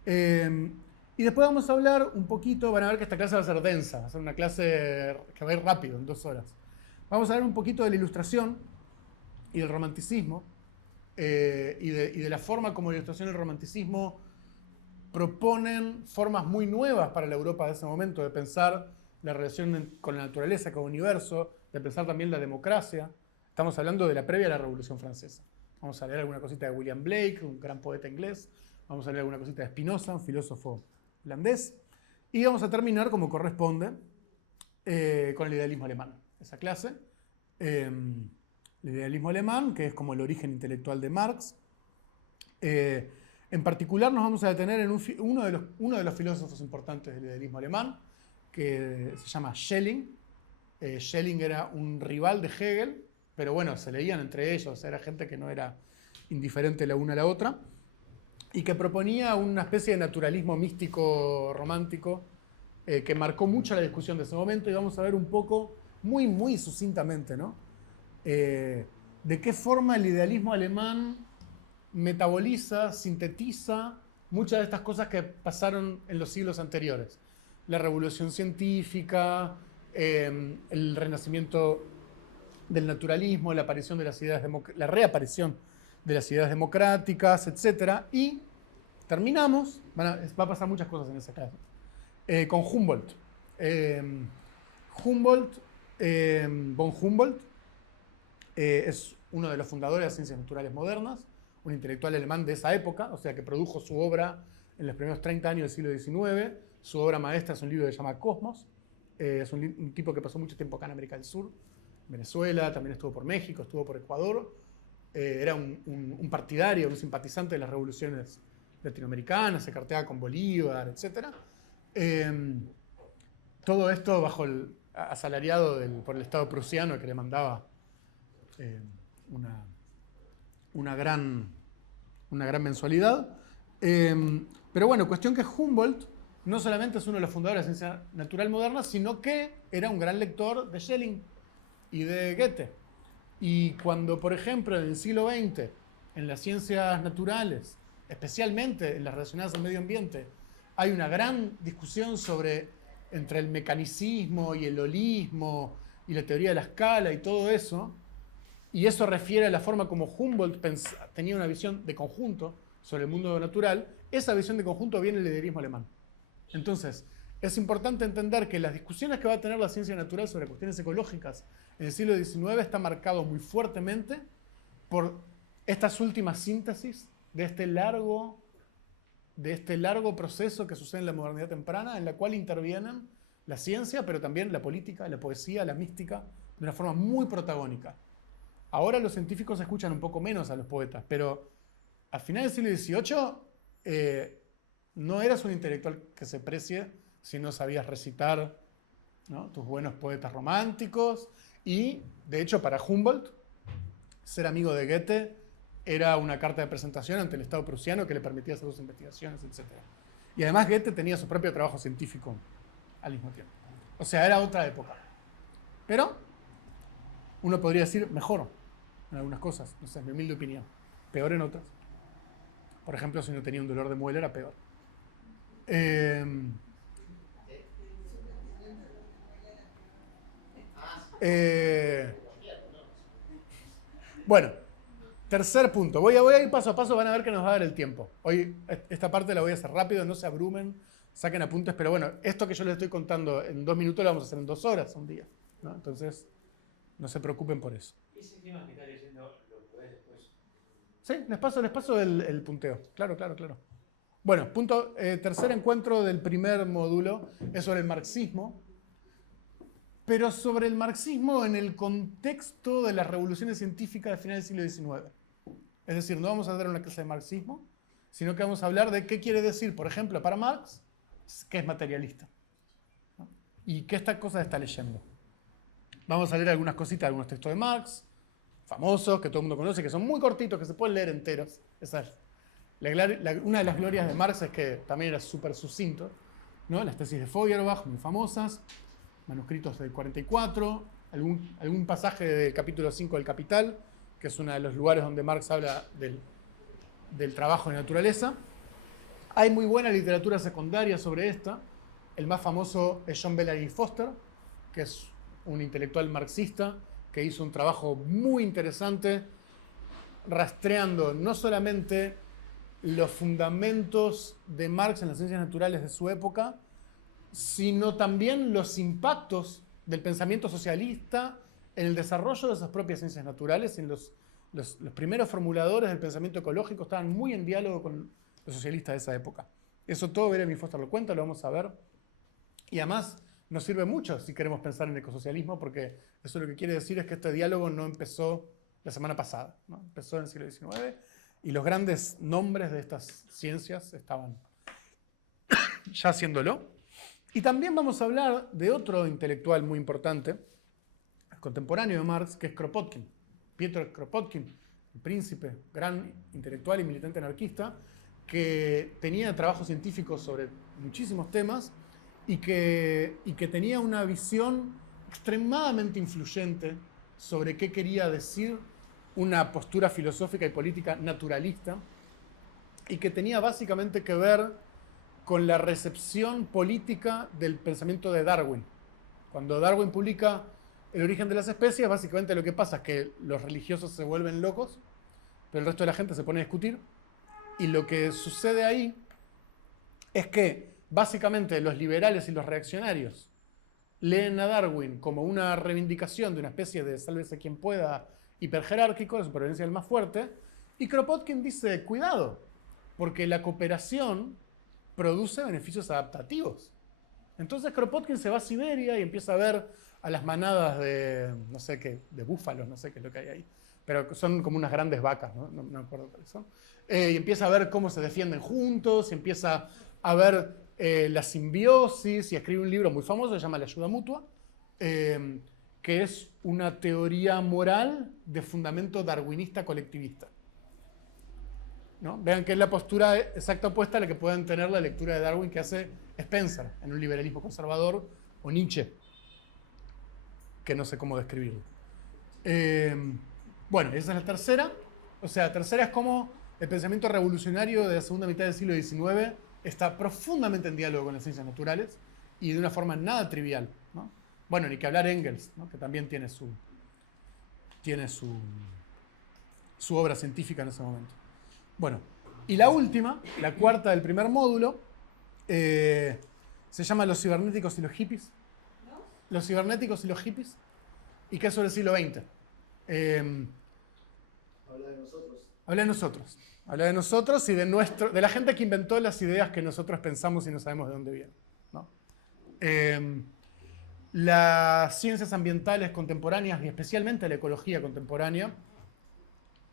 Y después vamos a hablar un poquito, van a ver que esta clase va a ser densa, va a ser una clase que va a ir rápido, en 2 horas. Vamos a hablar un poquito de la Ilustración y del romanticismo, y de la forma como la Ilustración y el romanticismo proponen formas muy nuevas para la Europa de ese momento, de pensar la relación con la naturaleza, con el universo, de pensar también la democracia. Estamos hablando de la previa a la Revolución Francesa. Vamos a leer alguna cosita de William Blake, un gran poeta inglés. Vamos a leer alguna cosita de Spinoza, un filósofo holandés. Y vamos a terminar, como corresponde, con el idealismo alemán. Esa clase. El idealismo alemán, que es como el origen intelectual de Marx. En particular nos vamos a detener en uno de los filósofos importantes del idealismo alemán, que se llama Schelling. Schelling era un rival de Hegel, pero bueno, se leían entre ellos, era gente que no era indiferente la una a la otra, y que proponía una especie de naturalismo místico romántico que marcó mucho la discusión de ese momento, y vamos a ver un poco, muy sucintamente, ¿no? De qué forma el idealismo alemán metaboliza, sintetiza muchas de estas cosas que pasaron en los siglos anteriores. La revolución científica, el renacimiento del naturalismo, la aparición de las ideas la reaparición de las ideas democráticas, etc. Y terminamos, va a pasar muchas cosas en esa clase, con Humboldt. Von Humboldt es uno de los fundadores de las ciencias naturales modernas, un intelectual alemán de esa época, o sea que produjo su obra en los primeros 30 años del siglo XIX. Su obra maestra es un libro que se llama Cosmos. Es un tipo que pasó mucho tiempo acá en América del Sur, Venezuela, también estuvo por México, estuvo por Ecuador, era un partidario, un simpatizante de las revoluciones latinoamericanas, se carteaba con Bolívar, etc. Todo esto bajo asalariado por el Estado prusiano, que le mandaba una gran mensualidad. Pero bueno, cuestión que Humboldt no solamente es uno de los fundadores de la ciencia natural moderna, sino que era un gran lector de Schelling y de Goethe. Y cuando, por ejemplo, en el siglo XX, en las ciencias naturales, especialmente en las relacionadas al medio ambiente, hay una gran discusión entre el mecanicismo y el holismo y la teoría de la escala y todo eso, y eso refiere a la forma como Humboldt tenía una visión de conjunto sobre el mundo natural, esa visión de conjunto viene del liderismo alemán. Entonces, es importante entender que las discusiones que va a tener la ciencia natural sobre cuestiones ecológicas en el siglo XIX están marcados muy fuertemente por estas últimas síntesis de este largo proceso que sucede en la modernidad temprana, en la cual intervienen la ciencia, pero también la política, la poesía, la mística, de una forma muy protagónica. Ahora los científicos escuchan un poco menos a los poetas, pero a finales del siglo XVIII no eras un intelectual que se precie si no sabías recitar, ¿no?, tus buenos poetas románticos. Y, de hecho, para Humboldt, ser amigo de Goethe era una carta de presentación ante el Estado prusiano que le permitía hacer sus investigaciones, etc. Y además Goethe tenía su propio trabajo científico al mismo tiempo. O sea, era otra época. Pero uno podría decir mejor en algunas cosas, no sé, en mi humilde opinión. Peor en otras. Por ejemplo, si uno tenía un dolor de muela, era peor. Bueno, tercer punto. Voy a ir paso a paso, van a ver que nos va a dar el tiempo. Hoy esta parte la voy a hacer rápido, no se abrumen, saquen apuntes, pero bueno, esto que yo les estoy contando en 2 minutos lo vamos a hacer en 2 horas un día, ¿no? Entonces, no se preocupen por eso. Ese tema que está leyendo lo podés después. Sí, les paso el punteo. Claro. Bueno, tercer encuentro del primer módulo es sobre el marxismo, pero sobre el marxismo en el contexto de las revoluciones científicas de finales del siglo XIX. Es decir, no vamos a dar una clase de marxismo, sino que vamos a hablar de qué quiere decir, por ejemplo, para Marx, que es materialista, ¿no?, y qué cosas está leyendo. Vamos a leer algunas cositas, algunos textos de Marx, famosos, que todo el mundo conoce, que son muy cortitos, que se pueden leer enteros. Esa es una de las glorias de Marx, es que también era súper sucinto, ¿no? Las tesis de Feuerbach, muy famosas, manuscritos del 44, algún pasaje del capítulo 5 del Capital, que es uno de los lugares donde Marx habla del trabajo de naturaleza. Hay muy buena literatura secundaria sobre esta. El más famoso es John Bellamy Foster, que es un intelectual marxista que hizo un trabajo muy interesante rastreando no solamente los fundamentos de Marx en las ciencias naturales de su época, sino también los impactos del pensamiento socialista en el desarrollo de esas propias ciencias naturales. Los primeros formuladores del pensamiento ecológico estaban muy en diálogo con los socialistas de esa época. Eso todo Bellamy Foster lo cuenta, lo vamos a ver. Y además nos sirve mucho si queremos pensar en ecosocialismo, porque eso lo que quiere decir es que este diálogo no empezó la semana pasada, ¿no? Empezó en el siglo XIX y los grandes nombres de estas ciencias estaban ya haciéndolo. Y también vamos a hablar de otro intelectual muy importante, contemporáneo de Marx, que es Kropotkin. Piotr Kropotkin, el príncipe, gran intelectual y militante anarquista, que tenía trabajos científicos sobre muchísimos temas y que tenía una visión extremadamente influyente sobre qué quería decir una postura filosófica y política naturalista, y que tenía básicamente que ver con la recepción política del pensamiento de Darwin. Cuando Darwin publica El origen de las especies, básicamente lo que pasa es que los religiosos se vuelven locos, pero el resto de la gente se pone a discutir, y lo que sucede ahí es que básicamente los liberales y los reaccionarios leen a Darwin como una reivindicación de una especie de sálvese quien pueda hiperjerárquico, de supervivencia del más fuerte, y Kropotkin dice, cuidado, porque la cooperación produce beneficios adaptativos. Entonces Kropotkin se va a Siberia y empieza a ver a las manadas de, no sé qué, de búfalos, no sé qué es lo que hay ahí, pero son como unas grandes vacas, no me acuerdo cuáles son. Y empieza a ver cómo se defienden juntos, y empieza a ver la simbiosis, y escribe un libro muy famoso, se llama La ayuda mutua, que es una teoría moral de fundamento darwinista colectivista. ¿No? Vean que es la postura exacta opuesta a la que pueden tener la lectura de Darwin que hace Spencer en un liberalismo conservador, o Nietzsche, que no sé cómo describirlo. Bueno, esa es la tercera. O sea, la tercera es como el pensamiento revolucionario de la segunda mitad del siglo XIX está profundamente en diálogo con las ciencias naturales y de una forma nada trivial, ¿no? Bueno, ni que hablar Engels, ¿no? Que también tiene su obra científica en ese momento. Bueno, y la última, la cuarta del primer módulo, se llama Los cibernéticos y los hippies. Los cibernéticos y los hippies, y que es sobre el siglo XX. Habla de nosotros. Habla de nosotros. Habla de nosotros y de la gente que inventó las ideas que nosotros pensamos y no sabemos de dónde vienen, ¿no? Las ciencias ambientales contemporáneas y especialmente la ecología contemporánea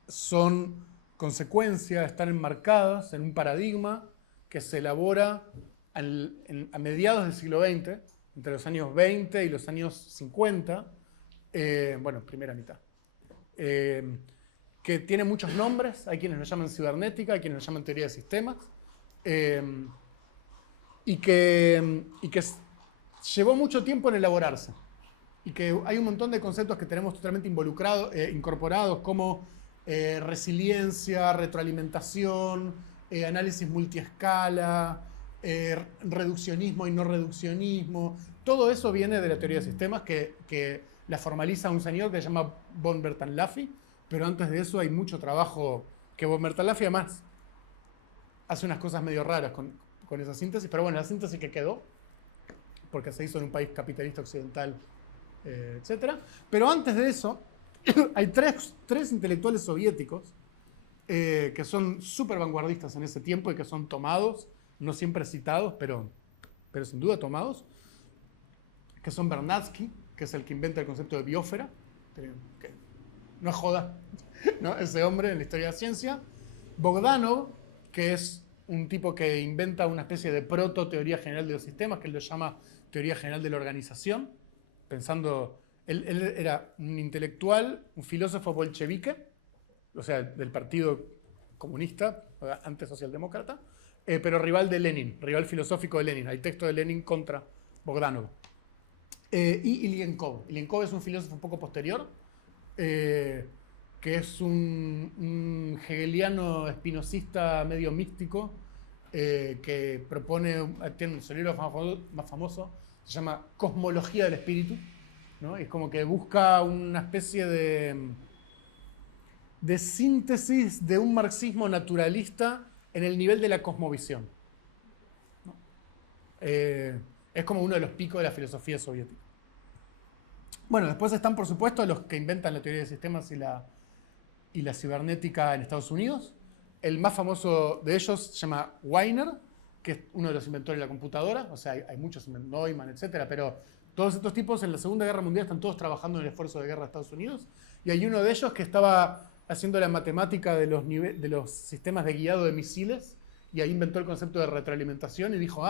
son consecuencia, están enmarcadas en un paradigma que se elabora a mediados del siglo XX, entre los años 20 y los años 50, bueno, primera mitad, que tiene muchos nombres, hay quienes lo llaman cibernética, hay quienes lo llaman teoría de sistemas, y que llevó mucho tiempo en elaborarse, y que hay un montón de conceptos que tenemos totalmente incorporados, como resiliencia, retroalimentación, análisis multiescala, reduccionismo y no reduccionismo. Todo eso viene de la teoría de sistemas que la formaliza un señor que se llama von Bertalanffy, pero antes de eso hay mucho trabajo que von Bertalanffy además hace unas cosas medio raras con esa síntesis, pero bueno, la síntesis que quedó, porque se hizo en un país capitalista occidental, etc. Pero antes de eso, hay tres intelectuales soviéticos que son súper vanguardistas en ese tiempo y que son tomados, no siempre citados, pero sin duda tomados, que son Vernadsky, que es el que inventa el concepto de biosfera, que no es joda, ¿no? Ese hombre en la historia de la ciencia. Bogdanov, que es un tipo que inventa una especie de proto-teoría general de los sistemas, que él lo llama teoría general de la organización, pensando... Él era un intelectual, un filósofo bolchevique, o sea, del Partido Comunista, antes socialdemócrata, pero rival de Lenin, rival filosófico de Lenin. Hay texto de Lenin contra Bogdanov. Y Ilienkov. Ilienkov es un filósofo un poco posterior, que es un hegeliano espinosista medio místico, que tiene el libro más famoso, se llama Cosmología del Espíritu, ¿no? Es como que busca una especie de síntesis de un marxismo naturalista en el nivel de la cosmovisión, ¿no? Es como uno de los picos de la filosofía soviética. Bueno, después están, por supuesto, los que inventan la teoría de sistemas y la cibernética en Estados Unidos. El más famoso de ellos se llama Wiener, que es uno de los inventores de la computadora. O sea, hay muchos, Neumann, etc. Pero todos estos tipos en la Segunda Guerra Mundial están todos trabajando en el esfuerzo de guerra de Estados Unidos. Y hay uno de ellos que estaba haciendo la matemática de los sistemas de guiado de misiles. Y ahí inventó el concepto de retroalimentación y dijo,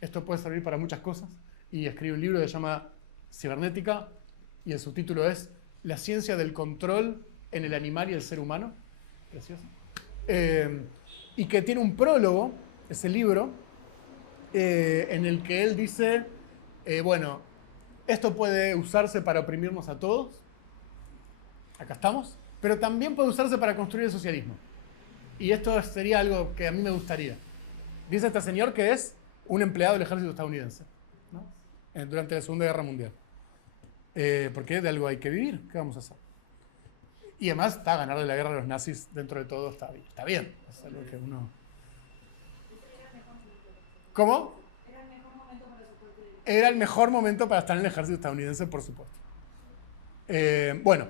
esto puede servir para muchas cosas. Y escribe un libro que se llama Cibernética, y el subtítulo es La ciencia del control en el animal y el ser humano. Precioso. Y que tiene un prólogo, ese libro, en el que él dice, bueno, esto puede usarse para oprimirnos a todos, acá estamos, pero también puede usarse para construir el socialismo. Y esto sería algo que a mí me gustaría. Dice este señor que es un empleado del ejército estadounidense, ¿no? Durante la Segunda Guerra Mundial. Porque de algo hay que vivir, ¿qué vamos a hacer? Y además, ganarle la guerra a los nazis dentro de todo está bien. Es algo que uno... ¿Cómo? Era el mejor momento para estar en el ejército estadounidense, por supuesto. Bueno,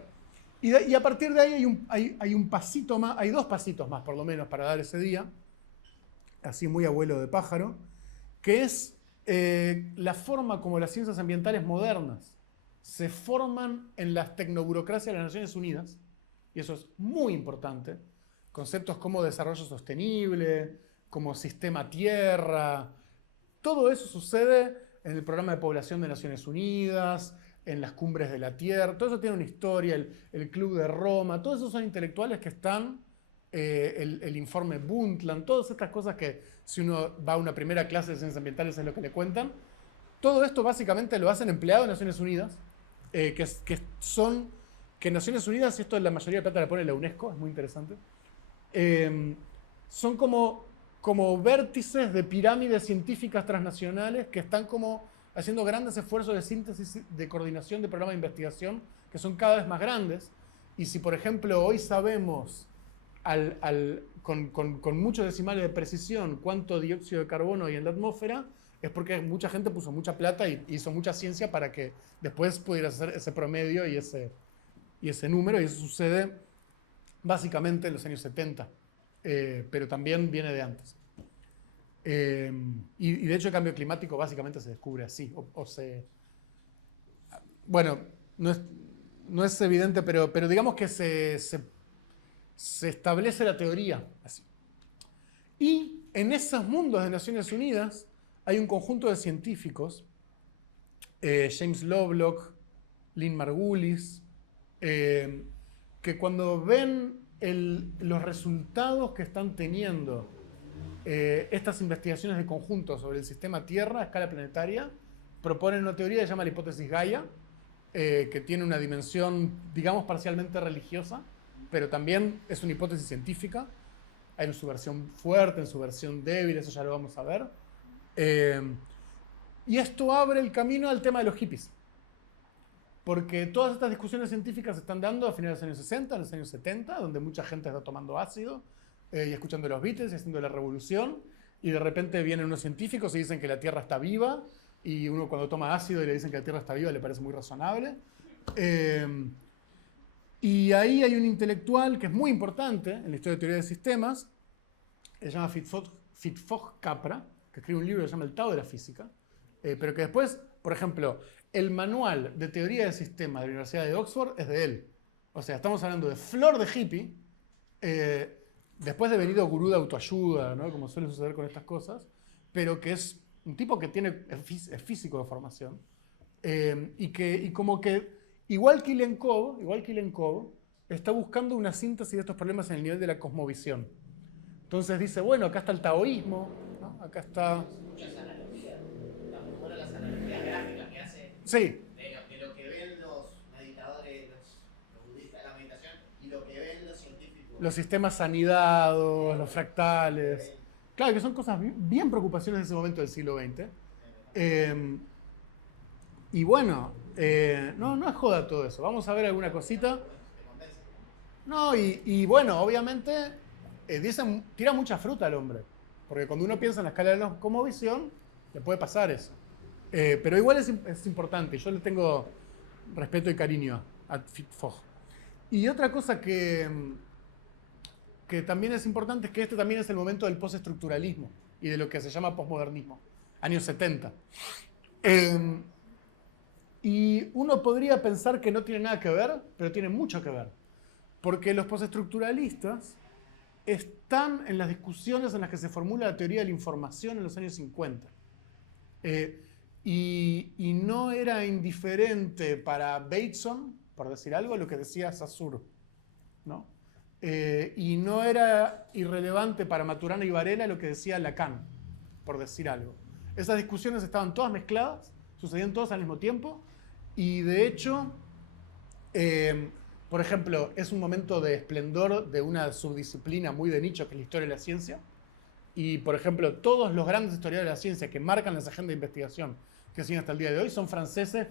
y a partir de ahí hay un pasito más, hay dos pasitos más por lo menos para dar ese día, así muy abuelo de pájaro, que es la forma como las ciencias ambientales modernas se forman en las tecnoburocracias de las Naciones Unidas y eso es muy importante, conceptos como desarrollo sostenible, como sistema tierra, todo eso sucede en el Programa de Población de Naciones Unidas, en las Cumbres de la Tierra, todo eso tiene una historia, el Club de Roma, todos esos son intelectuales que están, el informe Brundtland, todas estas cosas que si uno va a una primera clase de ciencias ambientales es lo que le cuentan. Todo esto básicamente lo hacen empleados de Naciones Unidas, que Naciones Unidas, y esto la mayoría de plata la pone la UNESCO, es muy interesante, son como vértices de pirámides científicas transnacionales que están como haciendo grandes esfuerzos de síntesis, de coordinación de programas de investigación que son cada vez más grandes. Y si, por ejemplo, hoy sabemos con muchos decimales de precisión cuánto dióxido de carbono hay en la atmósfera, es porque mucha gente puso mucha plata y hizo mucha ciencia para que después pudiera hacer ese promedio y ese número, y eso sucede básicamente en los años 70, pero también viene de antes. Y de hecho el cambio climático básicamente se descubre así, bueno, no es evidente, pero digamos que se establece la teoría así. Y en esos mundos de Naciones Unidas hay un conjunto de científicos, James Lovelock, Lynn Margulis, que cuando ven los resultados que están teniendo estas investigaciones de conjunto sobre el sistema Tierra a escala planetaria, proponen una teoría que se llama la hipótesis Gaia, que tiene una dimensión, digamos, parcialmente religiosa, pero también es una hipótesis científica. Hay en su versión fuerte, en su versión débil, eso ya lo vamos a ver. Y esto abre el camino al tema de los hippies. Porque todas estas discusiones científicas se están dando a finales de los años 60, en los años 70, donde mucha gente está tomando ácido y escuchando los Beatles y haciendo la revolución. Y de repente vienen unos científicos y dicen que la Tierra está viva. Y uno cuando toma ácido y le dicen que la Tierra está viva le parece muy razonable. Y ahí hay un intelectual que es muy importante en la historia de teoría de sistemas, se llama Fritjof Capra, que escribe un libro que se llama El Tao de la Física, pero que después, por ejemplo, el manual de teoría de sistemas de la Universidad de Oxford es de él. O sea, estamos hablando de flor de hippie, después de venido gurú de autoayuda, ¿no? Como suele suceder con estas cosas, pero que es un tipo que es físico de formación, y como que, igual que Lenkov, está buscando una síntesis de estos problemas en el nivel de la cosmovisión. Entonces dice, bueno, acá está el taoísmo, ¿no? Acá está... Muchas analogías. Están muy buenas las analogías gráficas que hace Sí. de lo que ven los meditadores, los budistas de la meditación, y lo que ven los científicos. Los sistemas anidados, los fractales. Claro, que son cosas bien preocupaciones en ese momento del siglo XX. Y bueno, no es joda todo eso. Vamos a ver alguna cosita. No, y bueno, obviamente tira mucha fruta al hombre. Porque cuando uno piensa en la escala de la cosmovisión, le puede pasar eso. Pero igual es importante. Yo le tengo respeto y cariño a Fritjof. Y otra cosa que también es importante es que este también es el momento del postestructuralismo y de lo que se llama posmodernismo, años 70. Y uno podría pensar que no tiene nada que ver, pero tiene mucho que ver. Porque los postestructuralistas están en las discusiones en las que se formula la teoría de la información en los años 50. Y no era indiferente para Bateson, por decir algo, lo que decía Saussure, ¿no? Y no era irrelevante para Maturana y Varela lo que decía Lacan, por decir algo. Esas discusiones estaban todas mezcladas, sucedían todas al mismo tiempo, y de hecho, por ejemplo, es un momento de esplendor de una subdisciplina muy de nicho que es la historia de la ciencia, y por ejemplo, todos los grandes historiadores de la ciencia que marcan las agendas de investigación que siguen hasta el día de hoy son franceses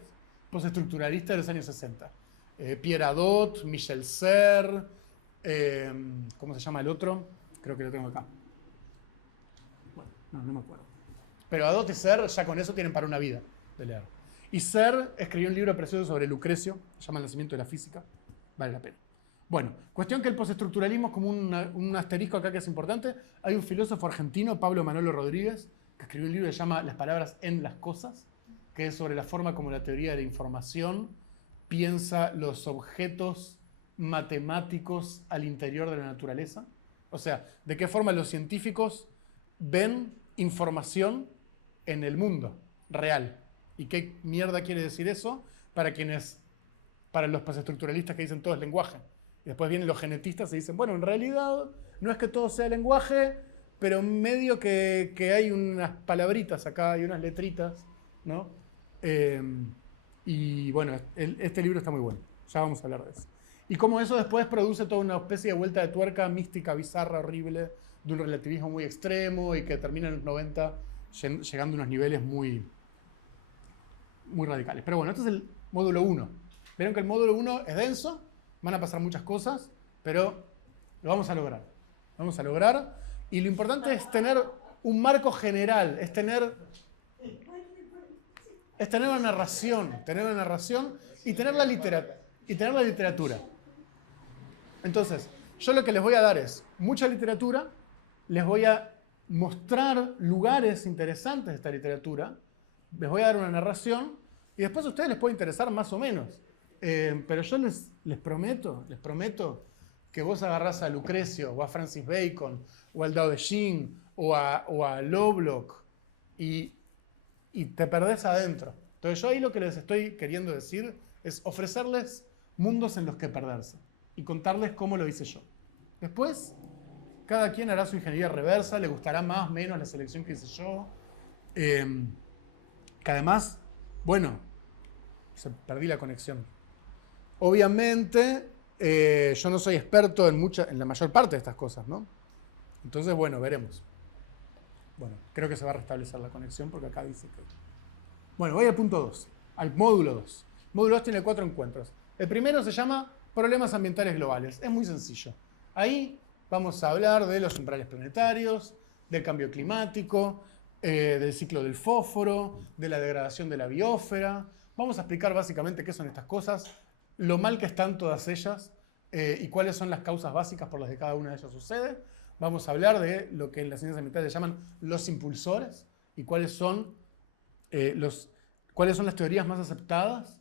postestructuralistas de los años 60. Pierre Hadot, Michel Serres, ¿cómo se llama el otro? Creo que lo tengo acá. Bueno, no me acuerdo. Pero Hadot y Serres ya con eso tienen para una vida de leer. Y Serres escribió un libro precioso sobre Lucrecio, se llama El nacimiento de la física. Vale la pena. Bueno, cuestión que el postestructuralismo es como un asterisco acá que es importante. Hay un filósofo argentino, Pablo Manolo Rodríguez, que escribió un libro que se llama Las palabras en las cosas, que es sobre la forma como la teoría de la información piensa los objetos matemáticos al interior de la naturaleza? O sea, ¿de qué forma los científicos ven información en el mundo real? ¿Y qué mierda quiere decir eso para los postestructuralistas que dicen todo es lenguaje? Y después vienen los genetistas y dicen, bueno, en realidad no es que todo sea lenguaje, pero medio que hay unas palabritas acá y unas letritas, ¿no? Y bueno, este libro está muy bueno, ya vamos a hablar de eso. Y cómo eso después produce toda una especie de vuelta de tuerca mística, bizarra, horrible, de un relativismo muy extremo y que termina en los 90 llegando a unos niveles muy radicales. Pero bueno, este es el módulo 1. Vieron que el módulo 1 es denso, van a pasar muchas cosas, pero lo vamos a lograr. Lo vamos a lograr. Y lo importante es tener un marco general, es tener una narración y tener la literatura. Entonces, yo lo que les voy a dar es mucha literatura, les voy a mostrar lugares interesantes de esta literatura, les voy a dar una narración y después a ustedes les puede interesar más o menos. Pero yo les prometo que vos agarrás a Lucrecio o a Francis Bacon o al Dao de Jing o a Lovelock y te perdés adentro. Entonces yo ahí lo que les estoy queriendo decir es ofrecerles mundos en los que perderse y contarles cómo lo hice yo. Después, cada quien hará su ingeniería reversa, le gustará más o menos la selección que hice yo. Que además, bueno, perdí la conexión. Obviamente, yo no soy experto en la mayor parte de estas cosas, ¿no? Entonces, bueno, veremos. Bueno, creo que se va a restablecer la conexión porque acá dice que... Bueno, voy al punto 2, al módulo 2. El módulo 2 tiene 4 encuentros. El primero se llama Problemas ambientales globales. Es muy sencillo. Ahí vamos a hablar de los umbrales planetarios, del cambio climático, del ciclo del fósforo, de la degradación de la biosfera. Vamos a explicar básicamente qué son estas cosas, lo mal que están todas ellas y cuáles son las causas básicas por las que cada una de ellas sucede. Vamos a hablar de lo que en las ciencias ambientales se llaman los impulsores y cuáles son las teorías más aceptadas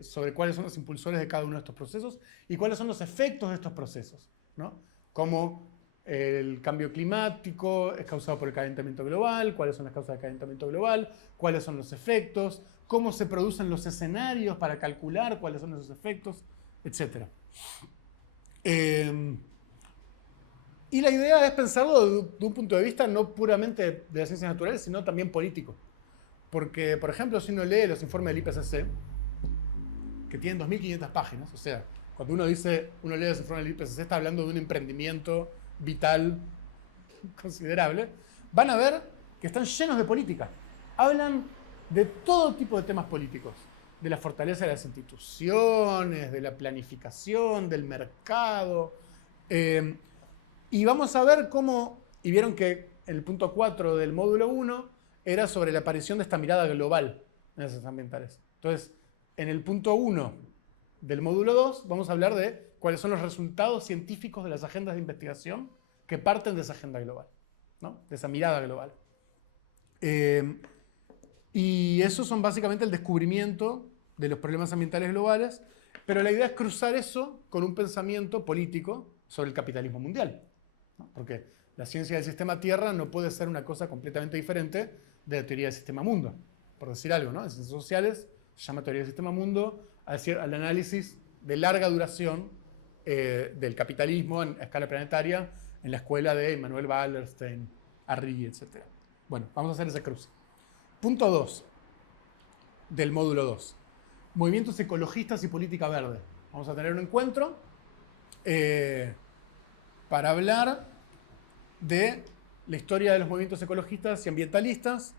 sobre cuáles son los impulsores de cada uno de estos procesos y cuáles son los efectos de estos procesos, ¿no? Cómo el cambio climático es causado por el calentamiento global, cuáles son las causas del calentamiento global, cuáles son los efectos, cómo se producen los escenarios para calcular cuáles son esos efectos, etc. Y la idea es pensarlo de un punto de vista no puramente de las ciencias naturales, sino también político. Porque, por ejemplo, si uno lee los informes del IPCC, que tienen 2.500 páginas, o sea, cuando uno lee los informes del IPCC, está hablando de un emprendimiento vital considerable, van a ver que están llenos de política. Hablan de todo tipo de temas políticos, de la fortaleza de las instituciones, de la planificación, del mercado. Y vamos a ver cómo, y vieron que el punto 4 del módulo 1 era sobre la aparición de esta mirada global en las ciencias ambientales. Entonces, en el punto 1 del módulo 2 vamos a hablar de cuáles son los resultados científicos de las agendas de investigación que parten de esa agenda global, ¿no? De esa mirada global. Y esos son básicamente el descubrimiento de los problemas ambientales globales, pero la idea es cruzar eso con un pensamiento político sobre el capitalismo mundial, ¿no? Porque la ciencia del sistema Tierra no puede ser una cosa completamente diferente de la teoría del sistema mundo, por decir algo, ¿no? En ciencias sociales se llama teoría del sistema mundo al análisis de larga duración del capitalismo a escala planetaria en la escuela de Immanuel Wallerstein, Arrighi, etc. Bueno, vamos a hacer ese cruce. Punto 2 del módulo 2. Movimientos ecologistas y política verde. Vamos a tener un encuentro para hablar de la historia de los movimientos ecologistas y ambientalistas,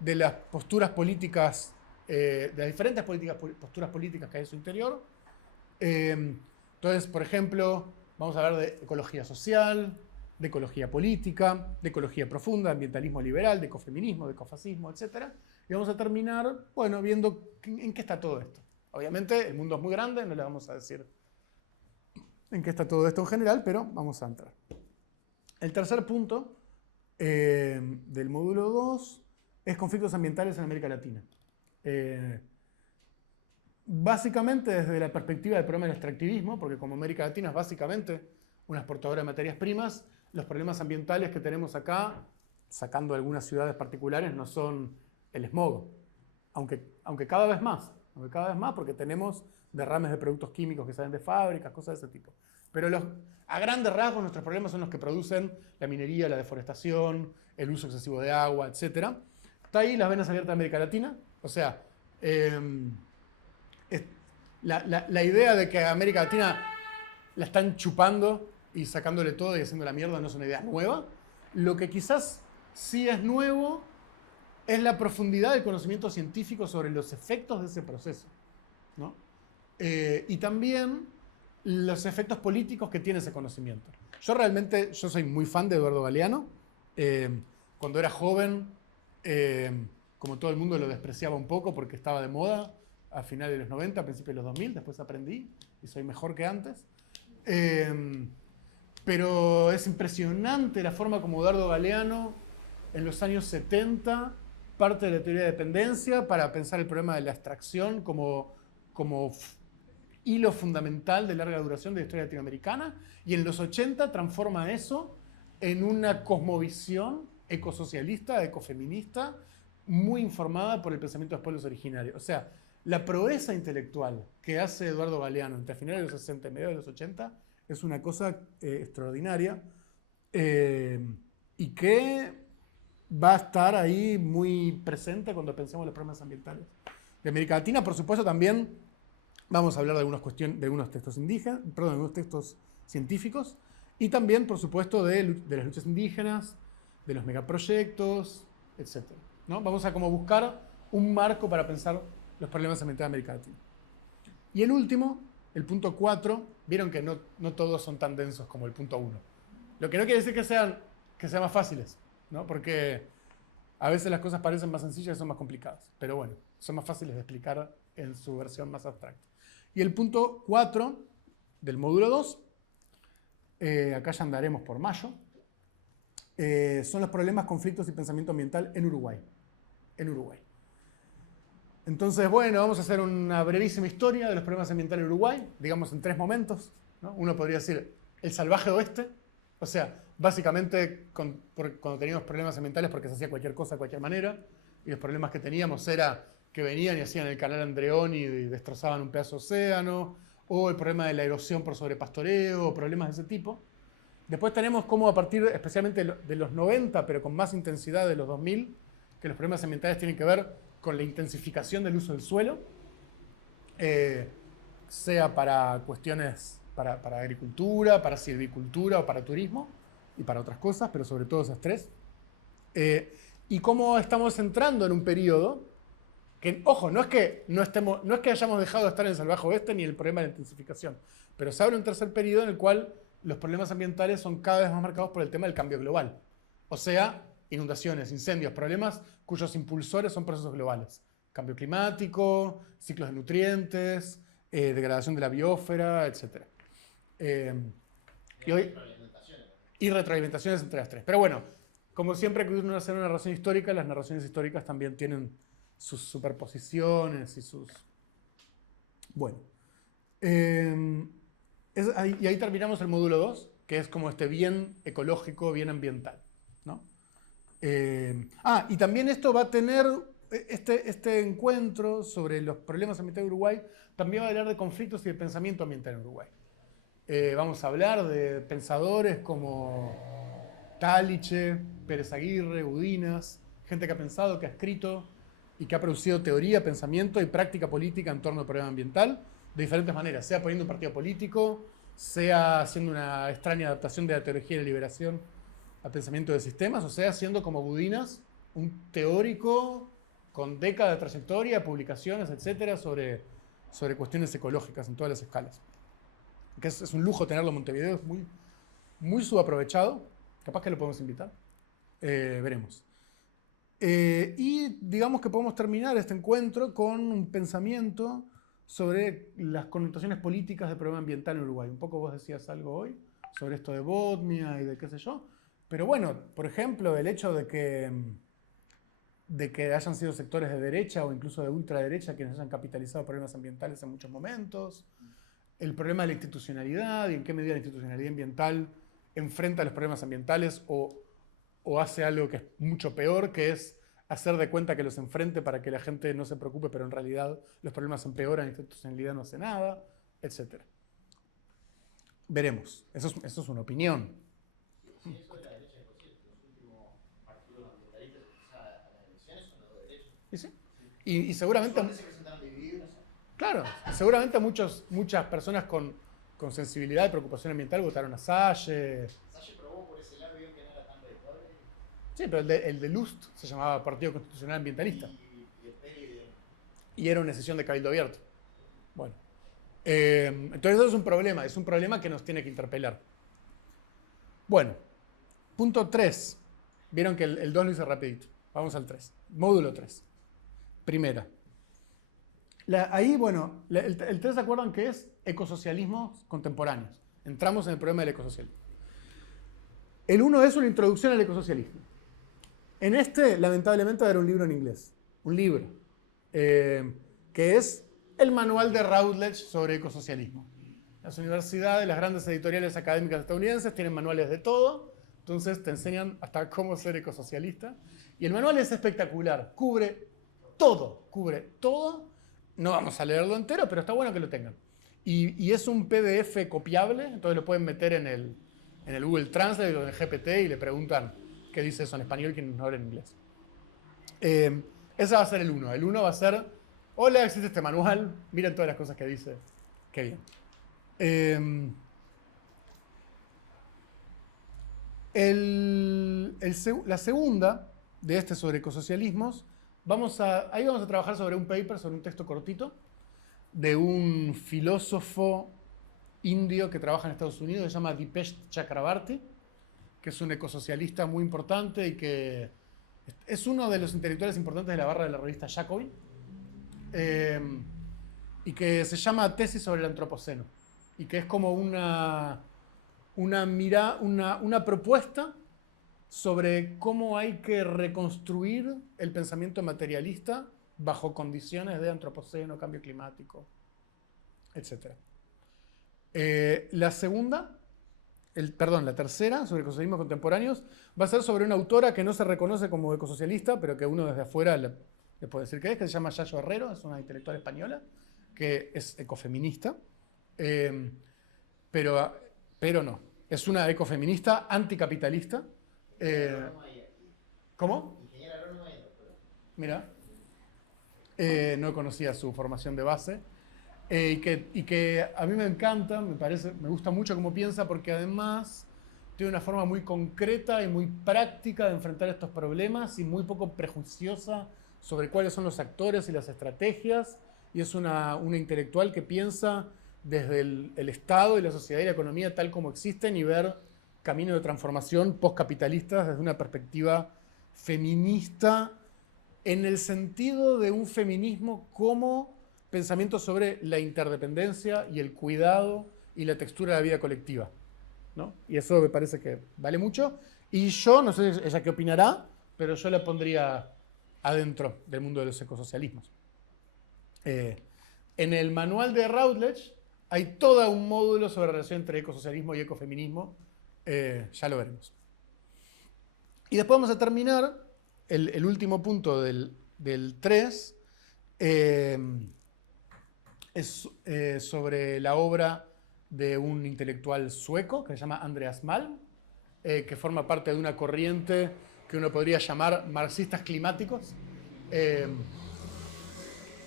de las posturas políticas, de las diferentes posturas políticas que hay en su interior. Entonces, por ejemplo, vamos a hablar de ecología social, de ecología política, de ecología profunda, de ambientalismo liberal, de ecofeminismo, de ecofascismo, etc. Y vamos a terminar, bueno, viendo en qué está todo esto. Obviamente, el mundo es muy grande, no le vamos a decir en qué está todo esto en general, pero vamos a entrar. El tercer punto del módulo 2 es conflictos ambientales en América Latina. básicamente desde la perspectiva del problema del extractivismo, porque como América Latina es básicamente una exportadora de materias primas, los problemas ambientales que tenemos acá, sacando algunas ciudades particulares, no son el smog, aunque cada vez más, porque tenemos derrames de productos químicos que salen de fábricas, cosas de ese tipo. Pero a grandes rasgos nuestros problemas son los que producen la minería, la deforestación, el uso excesivo de agua, etc. Está ahí las venas abiertas de América Latina. O sea, la idea de que a América Latina la están chupando y sacándole todo y haciendo la mierda no es una idea nueva. Lo que quizás sí es nuevo es la profundidad del conocimiento científico sobre los efectos de ese proceso, ¿no? Y también los efectos políticos que tiene ese conocimiento. Yo soy muy fan de Eduardo Galeano. Cuando era joven, como todo el mundo lo despreciaba un poco porque estaba de moda a finales de los 90, a principios de los 2000, después aprendí y soy mejor que antes. Pero es impresionante la forma como Eduardo Galeano en los años 70 parte de la teoría de dependencia para pensar el problema de la extracción como hilo fundamental de larga duración de la historia latinoamericana, y en los 80 transforma eso en una cosmovisión ecosocialista, ecofeminista, muy informada por el pensamiento de los pueblos originarios. O sea, la proeza intelectual que hace Eduardo Galeano entre finales de los 60 y mediados de los 80 es una cosa extraordinaria y que va a estar ahí muy presente cuando pensemos en los problemas ambientales de América Latina. Por supuesto, también vamos a hablar de algunos textos indígenas, perdón, de algunos textos científicos, y también, por supuesto, de las luchas indígenas, de los megaproyectos, etc. ¿No? Vamos a como buscar un marco para pensar los problemas ambientales de América Latina. Y el último, el punto 4, vieron que no todos son tan densos como el punto 1. Lo que no quiere decir que sean más fáciles, ¿no? Porque a veces las cosas parecen más sencillas y son más complicadas. Pero bueno, son más fáciles de explicar en su versión más abstracta. Y el punto 4 del módulo 2, acá ya andaremos por mayo, son los problemas, conflictos y pensamiento ambiental en Uruguay. Entonces, bueno, vamos a hacer una brevísima historia de los problemas ambientales en Uruguay, digamos en 3 momentos, ¿no? Uno podría decir el salvaje oeste, o sea, básicamente cuando teníamos problemas ambientales porque se hacía cualquier cosa de cualquier manera, y los problemas que teníamos era que venían y hacían el canal Andreoni y destrozaban un pedazo de océano, o el problema de la erosión por sobrepastoreo, o problemas de ese tipo. Después tenemos cómo a partir especialmente de los 90, pero con más intensidad de los 2000, que los problemas ambientales tienen que ver con la intensificación del uso del suelo, sea para cuestiones, para agricultura, para silvicultura o para turismo, y para otras cosas, pero sobre todo esas 3. Y cómo estamos entrando en un periodo que, ojo, no es que hayamos dejado de estar en el salvaje oeste ni el problema de la intensificación, pero se abre un tercer periodo en el cual los problemas ambientales son cada vez más marcados por el tema del cambio global. O sea, inundaciones, incendios, problemas cuyos impulsores son procesos globales. Cambio climático, ciclos de nutrientes, degradación de la biosfera, etc. Y retroalimentaciones entre las 3. Pero bueno, como siempre que uno hace una narración histórica, las narraciones históricas también tienen sus superposiciones y sus... Bueno. Y ahí terminamos el módulo 2, que es como este bien ecológico, bien ambiental, ¿no? Y también esto va a tener, este encuentro sobre los problemas ambientales de Uruguay, también va a hablar de conflictos y de pensamiento ambiental en Uruguay. Vamos a hablar de pensadores como Taliche, Pérez Aguirre, Udinas, gente que ha pensado, que ha escrito y que ha producido teoría, pensamiento y práctica política en torno al problema ambiental de diferentes maneras, sea poniendo un partido político, sea haciendo una extraña adaptación de la teología de la liberación al pensamiento de sistemas, o sea, siendo como Udinas un teórico con décadas de trayectoria, publicaciones, etcétera, sobre cuestiones ecológicas en todas las escalas. Que es un lujo tenerlo en Montevideo, es muy, muy subaprovechado. Capaz que lo podemos invitar. Veremos. Y digamos que podemos terminar este encuentro con un pensamiento sobre las connotaciones políticas del problema ambiental en Uruguay. Un poco vos decías algo hoy sobre esto de Botnia y de qué sé yo. Pero bueno, por ejemplo, el hecho de que de que hayan sido sectores de derecha o incluso de ultraderecha quienes hayan capitalizado problemas ambientales en muchos momentos, el problema de la institucionalidad y en qué medida la institucionalidad ambiental enfrenta los problemas ambientales o hace algo que es mucho peor, que es hacer de cuenta que los enfrente para que la gente no se preocupe, pero en realidad los problemas empeoran, la institucionalidad no hace nada, etc. Veremos. Eso es una opinión. Sí, eso de la derecha de concierto, los últimos partidos ambientalistas que quizá a las elecciones son los de derecha. ¿Y sí? Y seguramente... ¿Cuándo se presentaron divididos? Claro, seguramente muchas personas con sensibilidad y preocupación ambiental votaron a Salle. Salle probó por ese lado y vio que no era tan redituable. Sí, pero el de Lust se llamaba Partido Constitucional Ambientalista. Y el PRI Y era una decisión de cabildo abierto. Bueno. Entonces eso es un problema que nos tiene que interpelar. Bueno, punto 3. Vieron que el 2 lo hice rapidito. Vamos al 3. Módulo 3. Primera. Ahí, bueno, el 3 se acuerdan que es ecosocialismos contemporáneos. Entramos en el problema del ecosocialismo. El 1 es una introducción al ecosocialismo. En este, lamentablemente, va a haber un libro en inglés. Un libro. Que es el manual de Routledge sobre ecosocialismo. Las universidades, las grandes editoriales académicas estadounidenses tienen manuales de todo. Entonces te enseñan hasta cómo ser ecosocialista. Y el manual es espectacular. Cubre todo. No vamos a leerlo entero, pero está bueno que lo tengan. Y es un PDF copiable, entonces lo pueden meter en el Google Translate o en el GPT y le preguntan qué dice eso en español quienes no hablan inglés. Ese va a ser el 1. El 1 va a ser, hola, existe este manual, miren todas las cosas que dice. Qué bien. La segunda de este sobre ecosocialismos, ahí vamos a trabajar sobre un paper, sobre un texto cortito, de un filósofo indio que trabaja en Estados Unidos, se llama Dipesh Chakrabarty, que es un ecosocialista muy importante y que es uno de los intelectuales importantes de la barra de la revista Jacobin, y que se llama Tesis sobre el Antropoceno, y que es como una propuesta sobre cómo hay que reconstruir el pensamiento materialista bajo condiciones de antropoceno, cambio climático, etc. La tercera, sobre ecosocialismos contemporáneos, va a ser sobre una autora que no se reconoce como ecosocialista, pero que uno desde afuera le puede decir que se llama Yayo Herrero, es una intelectual española, que es ecofeminista, pero no, es una ecofeminista anticapitalista. ¿Cómo? Ingeniera agrónoma y doctora. Mira, no conocía su formación de base, y que a mí me encanta, me gusta mucho cómo piensa, porque además tiene una forma muy concreta y muy práctica de enfrentar estos problemas y muy poco prejuiciosa sobre cuáles son los actores y las estrategias, y es una intelectual que piensa desde el Estado y la sociedad y la economía tal como existen y ver caminos de transformación postcapitalistas desde una perspectiva feminista, en el sentido de un feminismo como pensamiento sobre la interdependencia y el cuidado y la textura de la vida colectiva, ¿no? Y eso me parece que vale mucho. Y yo, no sé ella qué opinará, pero yo la pondría adentro del mundo de los ecosocialismos. En el manual de Routledge hay todo un módulo sobre la relación entre ecosocialismo y ecofeminismo. Ya lo veremos. Y después vamos a terminar el último punto del 3. Es sobre la obra de un intelectual sueco que se llama Andreas Malm, que forma parte de una corriente que uno podría llamar marxistas climáticos.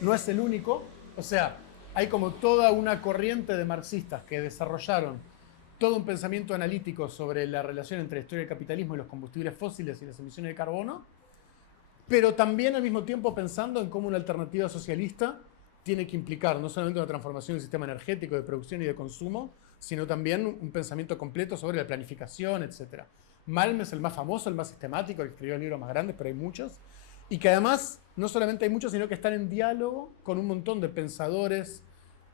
No es el único, o sea, hay como toda una corriente de marxistas que desarrollaron todo un pensamiento analítico sobre la relación entre la historia del capitalismo y los combustibles fósiles y las emisiones de carbono, pero también al mismo tiempo pensando en cómo una alternativa socialista tiene que implicar no solamente una transformación del sistema energético, de producción y de consumo, sino también un pensamiento completo sobre la planificación, etc. Malm es el más famoso, el más sistemático, el que escribió libros más grandes, pero hay muchos, y que además no solamente hay muchos, sino que están en diálogo con un montón de pensadores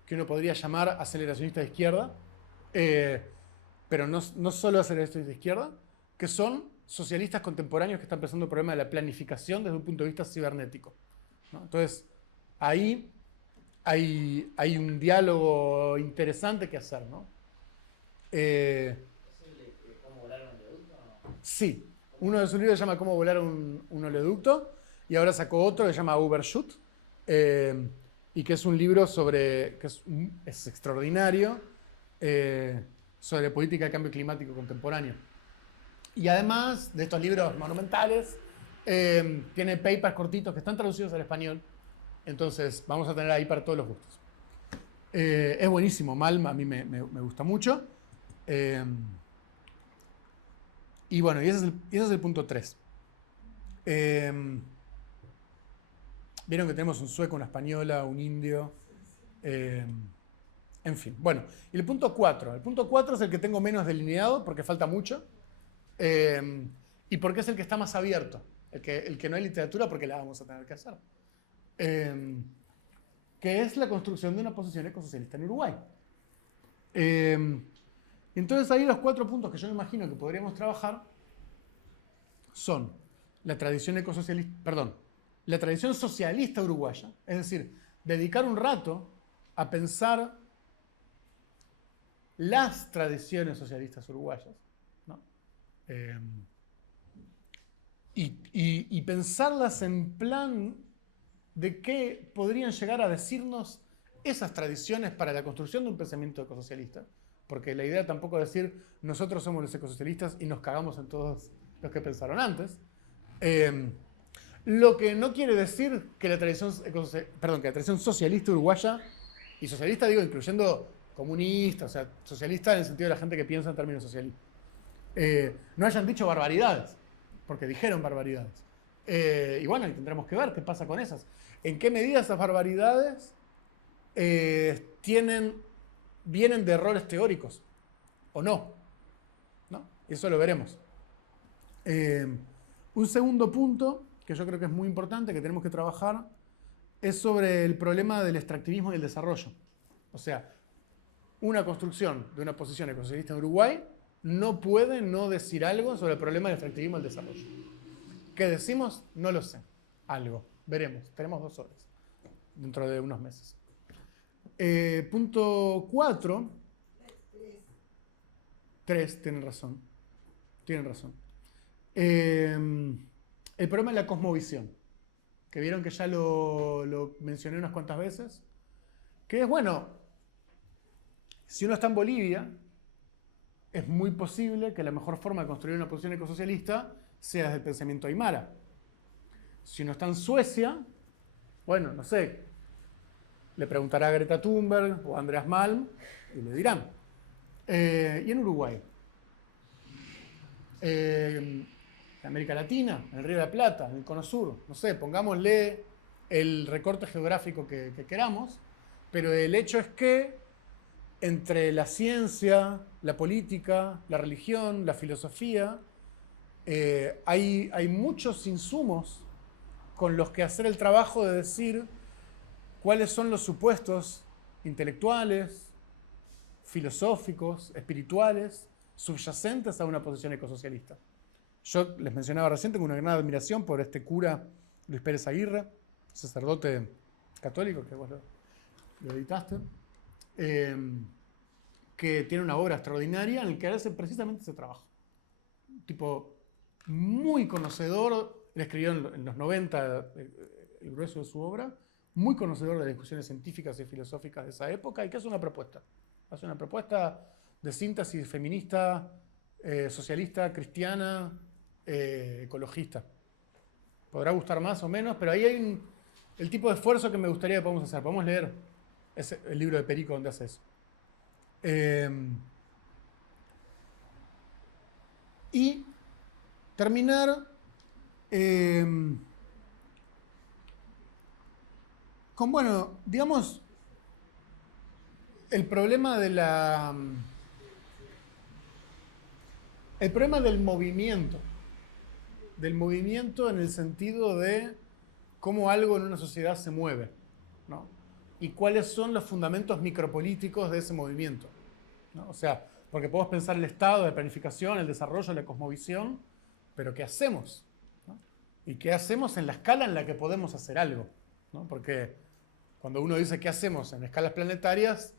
que uno podría llamar aceleracionistas de izquierda, pero no solo aceleracionistas de izquierda, que son socialistas contemporáneos que están pensando el problema de la planificación desde un punto de vista cibernético, ¿no? Entonces, ahí hay un diálogo interesante que hacer, ¿no? ¿Es el de cómo volar un oleoducto o no? Sí, uno de sus libros se llama Cómo volar un oleoducto, y ahora sacó otro que se llama Overshoot, y que es un libro sobre, que es extraordinario, sobre política de cambio climático contemporáneo. Y además de estos libros monumentales, tiene papers cortitos que están traducidos al español, entonces vamos a tener ahí para todos los gustos. Es buenísimo, Malm a mí me gusta mucho. Y bueno, y ese es el punto 3. Vieron que tenemos un sueco, una española, un indio. En fin, bueno. Y el punto 4. El punto 4 es el que tengo menos delineado porque falta mucho. Y porque es el que está más abierto. El que no hay literatura porque la vamos a tener que hacer. Que es la construcción de una posición ecosocialista en Uruguay. Entonces ahí los 4 puntos que yo me imagino que podríamos trabajar son la tradición ecosocialista, perdón, la tradición socialista uruguaya, es decir, dedicar un rato a pensar las tradiciones socialistas uruguayas, ¿no? Y pensarlas en plan de qué podrían llegar a decirnos esas tradiciones para la construcción de un pensamiento ecosocialista. Porque la idea tampoco es decir, nosotros somos los ecosocialistas y nos cagamos en todos los que pensaron antes. Lo que no quiere decir que la tradición socialista uruguaya, y socialista digo incluyendo comunista, o sea, socialista en el sentido de la gente que piensa en términos socialistas, no hayan dicho barbaridades, porque dijeron barbaridades. Y bueno, y tendremos que ver qué pasa con esas. En qué medida esas barbaridades vienen de errores teóricos o no, ¿no? Eso lo veremos. Un segundo punto que yo creo que es muy importante, que tenemos que trabajar, es sobre el problema del extractivismo y el desarrollo. O sea, una construcción de una posición ecosocialista en Uruguay no puede no decir algo sobre el problema del extractivismo y el desarrollo. ¿Qué decimos? No lo sé. Algo. Veremos. Tenemos 2 horas dentro de unos meses. Punto 4. 3, tienen razón. Tienen razón. El problema de la cosmovisión, que vieron que ya lo mencioné unas cuantas veces, que es, bueno, si uno está en Bolivia, es muy posible que la mejor forma de construir una posición ecosocialista sea desde el pensamiento aymara. Si uno está en Suecia, bueno, no sé, le preguntará a Greta Thunberg o a Andreas Malm y le dirán. Y en Uruguay. En América Latina, en el Río de la Plata, en el Cono Sur, no sé, pongámosle el recorte geográfico que queramos, pero el hecho es que entre la ciencia, la política, la religión, la filosofía, hay muchos insumos con los que hacer el trabajo de decir cuáles son los supuestos intelectuales, filosóficos, espirituales, subyacentes a una posición ecosocialista. Yo les mencionaba recién, tengo una gran admiración por este cura Luis Pérez Aguirre, sacerdote católico, que vos lo editaste, que tiene una obra extraordinaria en la que hace precisamente ese trabajo. Un tipo muy conocedor, le escribió en los 90 el grueso de su obra, muy conocedor de las discusiones científicas y filosóficas de esa época, y que hace una propuesta. Hace una propuesta de síntesis feminista, socialista, cristiana, ecologista. Podrá gustar más o menos, pero ahí hay el tipo de esfuerzo que me gustaría que podamos hacer. Podemos leer el libro de Perico donde hace eso. Y terminar con, bueno, digamos, el problema de el problema del movimiento en el sentido de cómo algo en una sociedad se mueve, ¿no? Y cuáles son los fundamentos micropolíticos de ese movimiento, ¿no? O sea, porque podemos pensar el estado de planificación, el desarrollo, la cosmovisión, pero ¿qué hacemos? ¿No? ¿Y qué hacemos en la escala en la que podemos hacer algo? ¿No? Porque cuando uno dice qué hacemos en escalas planetarias,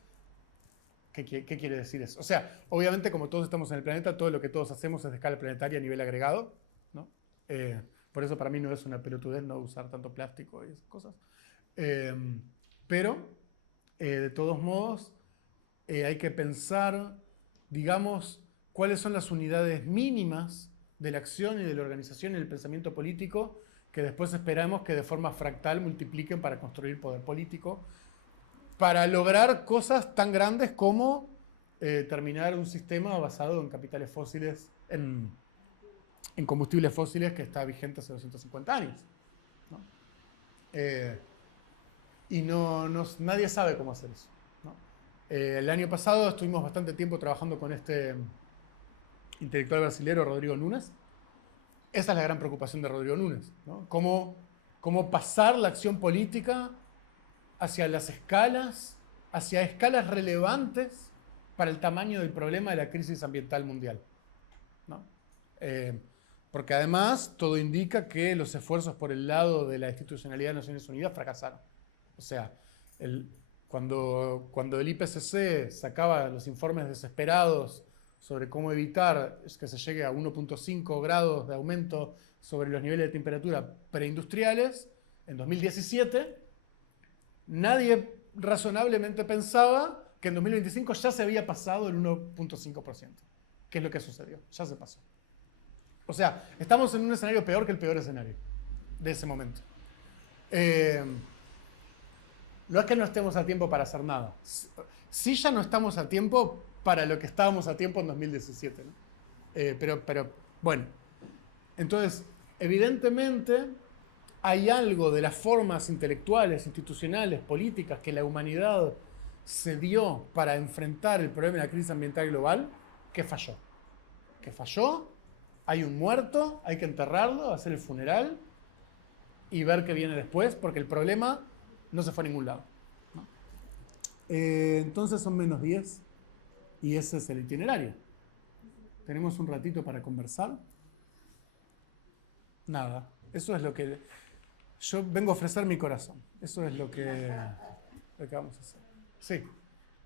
¿qué quiere decir eso? O sea, obviamente como todos estamos en el planeta, todo lo que todos hacemos es de escala planetaria a nivel agregado, ¿no? Por eso para mí no es una pelotudez no usar tanto plástico y esas cosas. Pero, de todos modos, hay que pensar, digamos, cuáles son las unidades mínimas de la acción y de la organización y del pensamiento político que después esperamos que de forma fractal multipliquen para construir poder político, para lograr cosas tan grandes como terminar un sistema basado en capitales fósiles, en combustibles fósiles que está vigente hace 250 años. ¿No? Y nadie sabe cómo hacer eso. ¿No? El año pasado estuvimos bastante tiempo trabajando con este intelectual brasilero, Rodrigo Nunes. Esa es la gran preocupación de Rodrigo Nunes, ¿no? Cómo pasar la acción política hacia las escalas, hacia escalas relevantes para el tamaño del problema de la crisis ambiental mundial, ¿no? Porque además todo indica que los esfuerzos por el lado de la institucionalidad de Naciones Unidas fracasaron. O sea, cuando el IPCC sacaba los informes desesperados sobre cómo evitar que se llegue a 1.5 grados de aumento sobre los niveles de temperatura preindustriales, en 2017, nadie razonablemente pensaba que en 2025 ya se había pasado el 1.5%. ¿Qué es lo que sucedió? Ya se pasó. O sea, estamos en un escenario peor que el peor escenario de ese momento. No es que no estemos a tiempo para hacer nada. Sí ya no estamos a tiempo para lo que estábamos a tiempo en 2017, ¿no? Pero bueno, entonces, evidentemente hay algo de las formas intelectuales, institucionales, políticas que la humanidad se dio para enfrentar el problema de la crisis ambiental global que falló. Que falló, hay un muerto, hay que enterrarlo, hacer el funeral y ver qué viene después, porque el problema no se fue a ningún lado, ¿no? Entonces son menos 10 y ese es el itinerario. ¿Tenemos un ratito para conversar? Nada. Eso es lo que... Yo vengo a ofrecer mi corazón. Eso es lo que vamos a hacer. Sí.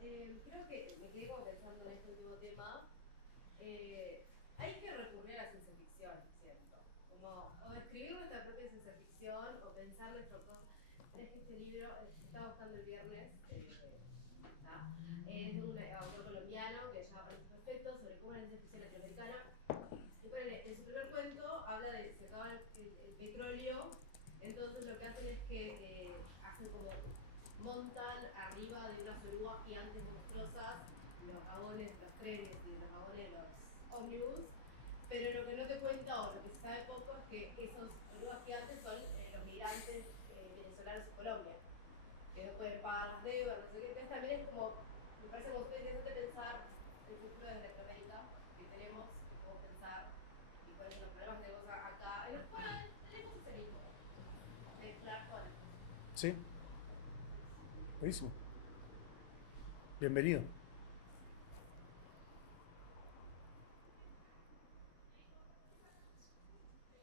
Creo que me quedé como pensando en este último tema. Hay que recurrir a la ciencia ficción, ¿cierto? Como o escribir nuestra propia ciencia ficción o pensar nuestras cosas. Este libro estaba buscando el viernes, es de un autor colombiano que se llama Países Perfectos, sobre cómo la ciencia ficción latinoamericana. Y bueno, en su primer cuento habla de que se acaba el petróleo, entonces lo que hacen es que hacen como montan arriba de unas orugas gigantes monstruosas los vagones de los trenes y los vagones de los ómnibus, pero lo que no te cuenta o lo que se sabe poco es que esos orugas gigantes son los migrantes venezolanos en Colombia, que no pueden pagar las deudas, no sé qué. Entonces también es como, me parece como súper interesante pensar el futuro de Latinoamérica que tenemos, y cómo pensar y cuáles son los problemas que tenemos acá, en los cuales tenemos ese mismo, mezclar todas las cosas. Sí. Buenísimo. Bienvenido.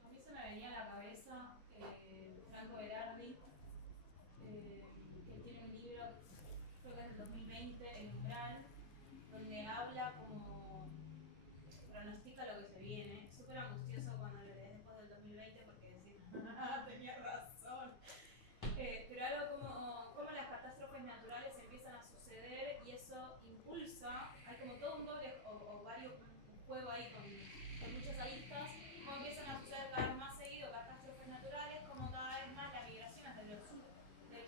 A mí se me venía a la cabeza Franco Berardi, que tiene un libro, creo que es del 2020, El Umbral, donde habla como pronostica lo que se viene. Súper angustioso cuando lo lees después del 2020 porque decís, tenía razón. Pero algo como las catástrofes naturales empiezan a suceder y eso impulsa, hay como todo un doble o varios, un juego ahí con muchas aristas, como empiezan a suceder cada vez más seguido catástrofes naturales, como cada vez más la migración hasta del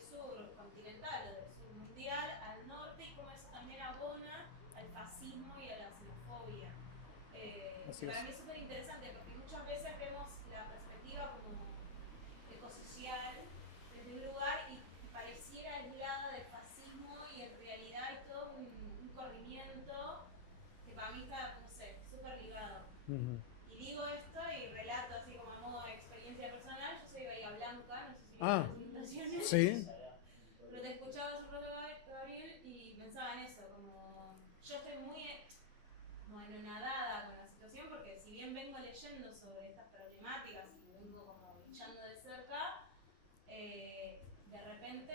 sur continental o del sur mundial al norte, y como eso también abona al fascismo y a la xenofobia. Para mí es súper interesante porque muchas veces vemos la perspectiva como ecosocial desde un lugar y pareciera aislada del fascismo, y en realidad hay todo un corrimiento que para mí está, no sé, súper ligado. Y digo esto y relato así como a modo de experiencia personal. Yo soy Bahía Blanca, no sé si me presentaciones. Sí. Pero te escuchaba hace un rato, Gabriel, y pensaba en eso, como yo estoy muy anonadada con la situación, porque si bien vengo leyendo sobre estas realmente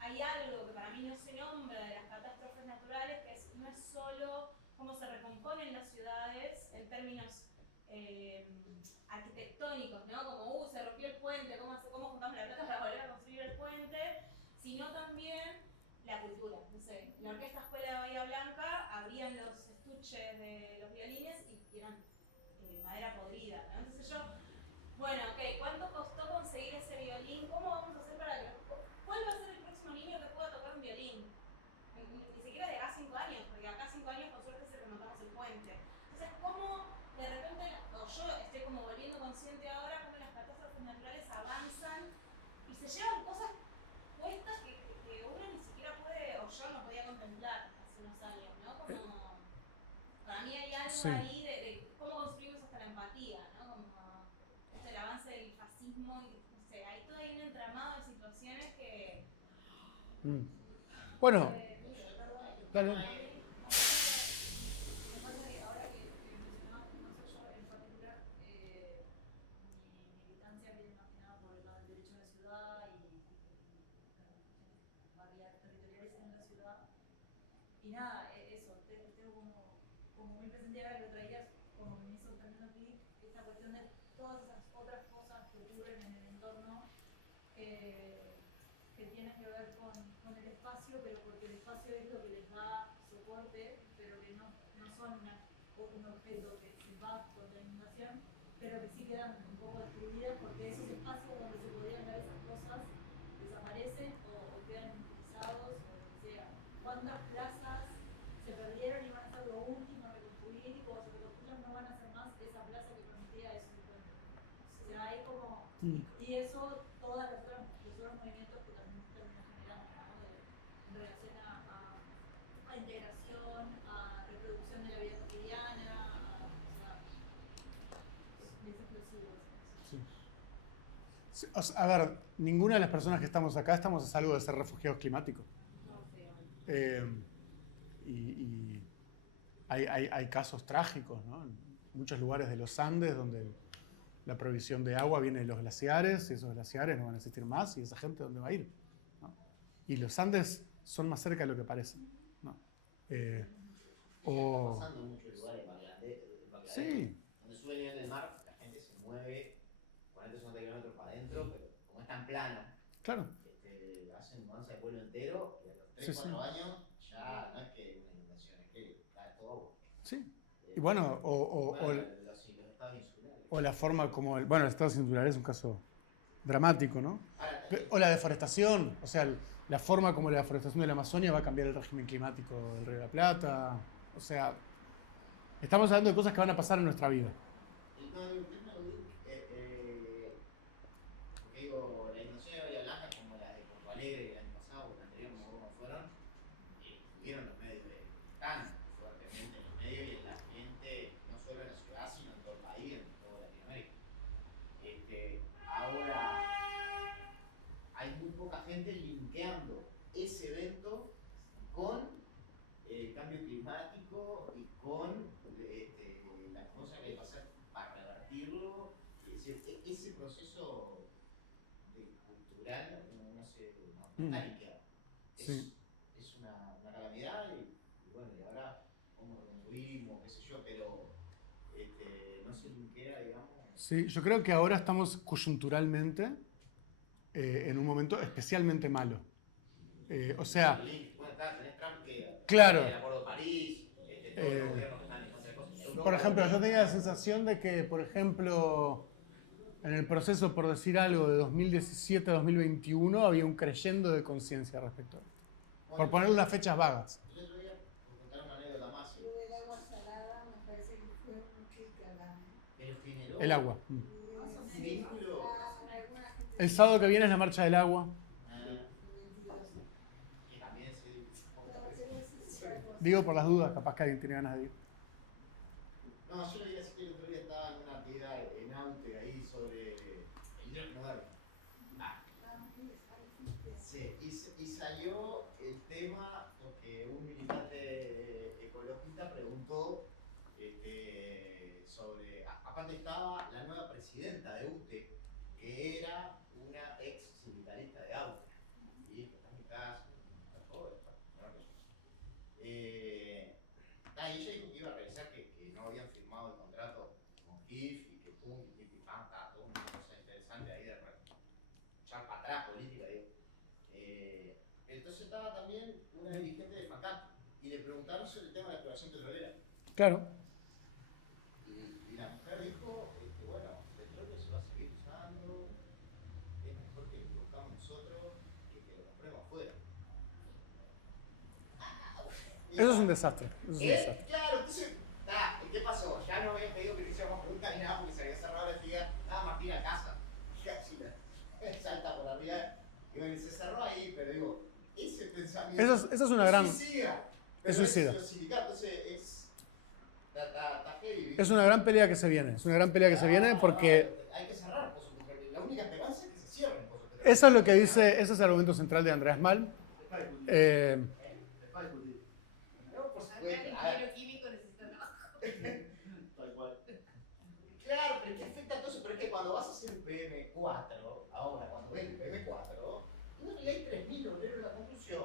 hay algo que para mí no se nombra de las catástrofes naturales, que no es solo cómo se recomponen las ciudades en términos arquitectónicos, ¿no? Como, se rompió el puente, cómo juntamos la plata para volver a construir el puente, sino también la cultura. No sé, en la Orquesta Escuela de Bahía Blanca abrían los estuches de los violines y eran madera podrida, ¿no? Entonces yo, bueno, ok, ¿cuánto costó conseguir ese violín? ¿Cómo vamos a hacer para que... ¿Cuál va a ser el próximo niño que pueda tocar un violín? Ni siquiera de acá 5 años, porque acá 5 años con suerte se remontamos el puente. Entonces, ¿cómo de repente, o yo estoy como volviendo consciente ahora, cómo las catástrofes naturales avanzan y se llevan cosas puestas que uno ni siquiera puede, o yo no podía contemplar hace unos años, ¿no? Como, para mí hay algo Sí. ahí de cómo construimos hasta la empatía, ¿no? Como el avance del fascismo, y no sé, hay todo ahí un entramado de situaciones que... Bueno, perdón, dale. me pasa que ahora que mencionabas, no sé, yo en particular, mi militancia viene más que nada por el lado del derecho a la ciudad y barriales territoriales en la ciudad. Y nada, eso, tengo como muy presente ahora que lo traías, como me hizo también clic, esta cuestión de todas esas otras cosas que ocurren en el entorno que tienen que ver con el espacio, pero porque el espacio es lo que les da soporte, pero que no son un objeto que se va con la inundación, pero que sí quedan un poco destruidas porque esos espacios donde se podrían dar esas cosas desaparecen o quedan utilizados o lo que sea. ¿Cuántas plazas se perdieron y van a ser lo último a reconstruir y cuando se reconstruyan no van a ser más esa plaza que permitía eso? O sea, hay como... Y eso, todos los otros movimientos que también terminan generando, ¿no? En relación a integración, a reproducción de la vida cotidiana, es explosivo. Sí. A ver, ninguna de las personas que estamos acá estamos a salvo de ser refugiados climáticos. Y hay casos trágicos, ¿no? En muchos lugares de los Andes donde la provisión de agua viene de los glaciares y esos glaciares no van a existir más y esa gente ¿dónde va a ir? ¿No? Y los Andes son más cerca de lo que parecen, ¿no? Está pasando en muchos lugares, Bangladesh, Sí. donde sube el nivel del mar, la gente se mueve 40 o 50 kilómetros para adentro, pero como es tan plano, Claro. hacen mudanza de pueblo entero y a los 3-4 años ya no es que una inundación, es que cae todo. Sí. Y bueno, los estados insulares. o la forma como... Bueno, el estado insular es un caso dramático, ¿no? O la deforestación, o sea, la forma como la deforestación de la Amazonia va a cambiar el régimen climático del Río de la Plata. O sea, estamos hablando de cosas que van a pasar en nuestra vida. Porque digo, la inundación de Bahía Blanca, como la de Porto Alegre el año pasado, o el anterior, como fueron, tuvieron los medios tan fuertemente en el medio y en la gente, no solo en la ciudad, sino en todo el país, en toda Latinoamérica. Ahora hay muy poca gente linkeando ese evento con el cambio climático y con las cosas que hay que hacer para revertirlo. Es decir, ese proceso cultural no está linkeado. Sí. Es una calamidad y bueno, y ahora cómo reconstruimos, qué sé yo, pero no se linkea, digamos. Sí, yo creo que ahora estamos coyunturalmente en un momento especialmente malo. O sea, Bueno, tenés Trump que claro. el Acuerdo de París, todos los gobiernos que están en contra de cosas. Por ejemplo, yo tenía la sensación de que, por ejemplo, en el proceso, por decir algo, de 2017 a 2021 había un creyendo de conciencia respecto a esto. Por ponerle unas fechas vagas. El otro día, por contar una anécdota más. Lo del agua salada me parece que fue un clic acá. El generó El agua. un vínculo. El sábado que viene es la marcha del agua. Que también Digo por las dudas, capaz que alguien tiene ganas de ir. No, yo le iba a decir que el otro día estaba en una actividad en Aute ahí sobre el hidrógeno verde. Sí, y salió el tema porque un militante ecologista preguntó sobre. Aparte estaba la nueva presidenta de UTE, que era una ex sindicalista Y ella dijo que iba a revisar que no habían firmado el contrato con GIF y que pum, y pam, toda una cosa interesante ahí de echar para atrás política, digo. Entonces estaba también una dirigente de FACAP y le preguntaron sobre el tema de la exploración petrolera. Claro. Y la mujer dijo, bueno, el petróleo se va a seguir usando, es mejor que lo produzcamos nosotros que lo compremos afuera. Eso es un desastre. Eso es un desastre. Claro, entonces, ¿qué pasó? Ya no habían pedido que le hiciéramos preguntas ni nada porque se había cerrado la actividad, nada más ir a casa. Casi salta por arriba y bueno, se cerró ahí, pero digo, ese pensamiento. Esa es una gran. Suicida. Es suicida. Está heavy. Es una gran pelea que se viene. Es una gran pelea que se viene porque. Hay que cerrar pozos petroleros. La única esperanza es que se cierren pozos petroleros. Eso es lo que dice. Ese es el argumento central de Andreas Malm. Ingeniero químico necesita trabajo. Tal cual. Claro, pero ¿qué afecta todo eso? Pero es que cuando vas a hacer un PM4, ahora, cuando ves el PM4, no le hay 3.000 obreros en la construcción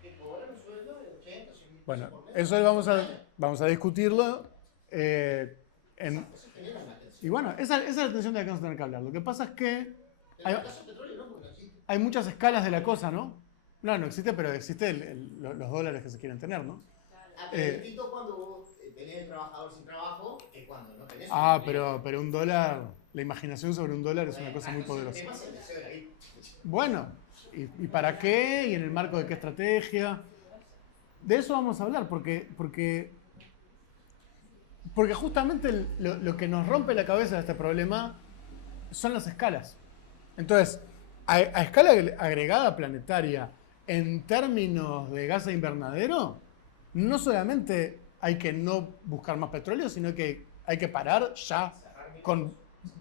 que cobran un sueldo de 80, 100 mil Bueno, pesos por mes. eso vamos a discutirlo. Eso genera una tensión. Y bueno, esa es la tensión de la que vamos a tener que hablar. Lo que pasa es que En el caso del petróleo no, porque no existe. hay muchas escalas de la cosa, ¿no? No existe, pero existe los dólares que se quieren tener, ¿no? Pero es distinto cuando vos tenés el trabajador sin trabajo que cuando no tenés. Pero un dólar, la imaginación sobre un dólar es una cosa muy poderosa. El tema es el deseo de la vida. Bueno, ¿y para qué? ¿Y en el marco de qué estrategia? De eso vamos a hablar, porque justamente lo que nos rompe la cabeza de este problema son las escalas. Entonces, a escala agregada planetaria, en términos de gas de invernadero, no solamente hay que no buscar más petróleo, sino que hay que parar ya con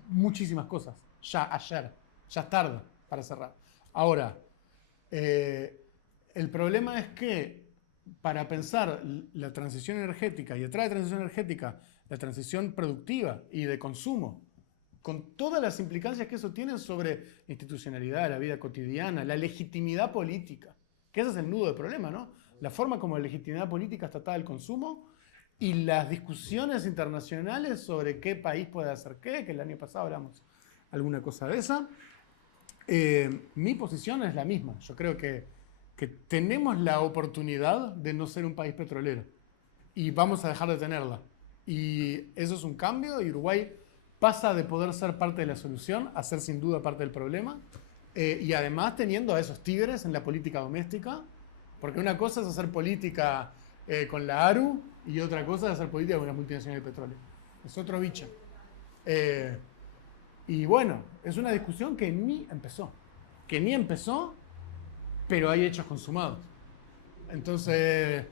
muchísimas cosas. Ya ayer, ya es tarde para cerrar. Ahora, el problema es que para pensar la transición energética y detrás de la transición energética, la transición productiva y de consumo, con todas las implicancias que eso tiene sobre institucionalidad, la vida cotidiana, la legitimidad política, que ese es el nudo del problema, ¿no? La forma como la legitimidad política está atada al consumo y las discusiones internacionales sobre qué país puede hacer qué, que el año pasado hablamos alguna cosa de esa. Mi posición es la misma. Yo creo que tenemos la oportunidad de no ser un país petrolero y vamos a dejar de tenerla. Y eso es un cambio y Uruguay pasa de poder ser parte de la solución a ser sin duda parte del problema. Y además teniendo a esos tigres en la política doméstica, porque una cosa es hacer política con la ARU y otra cosa es hacer política con las multinacionales de petróleo. Es otro bicho. Y bueno, es una discusión que ni empezó. Pero hay hechos consumados. Entonces,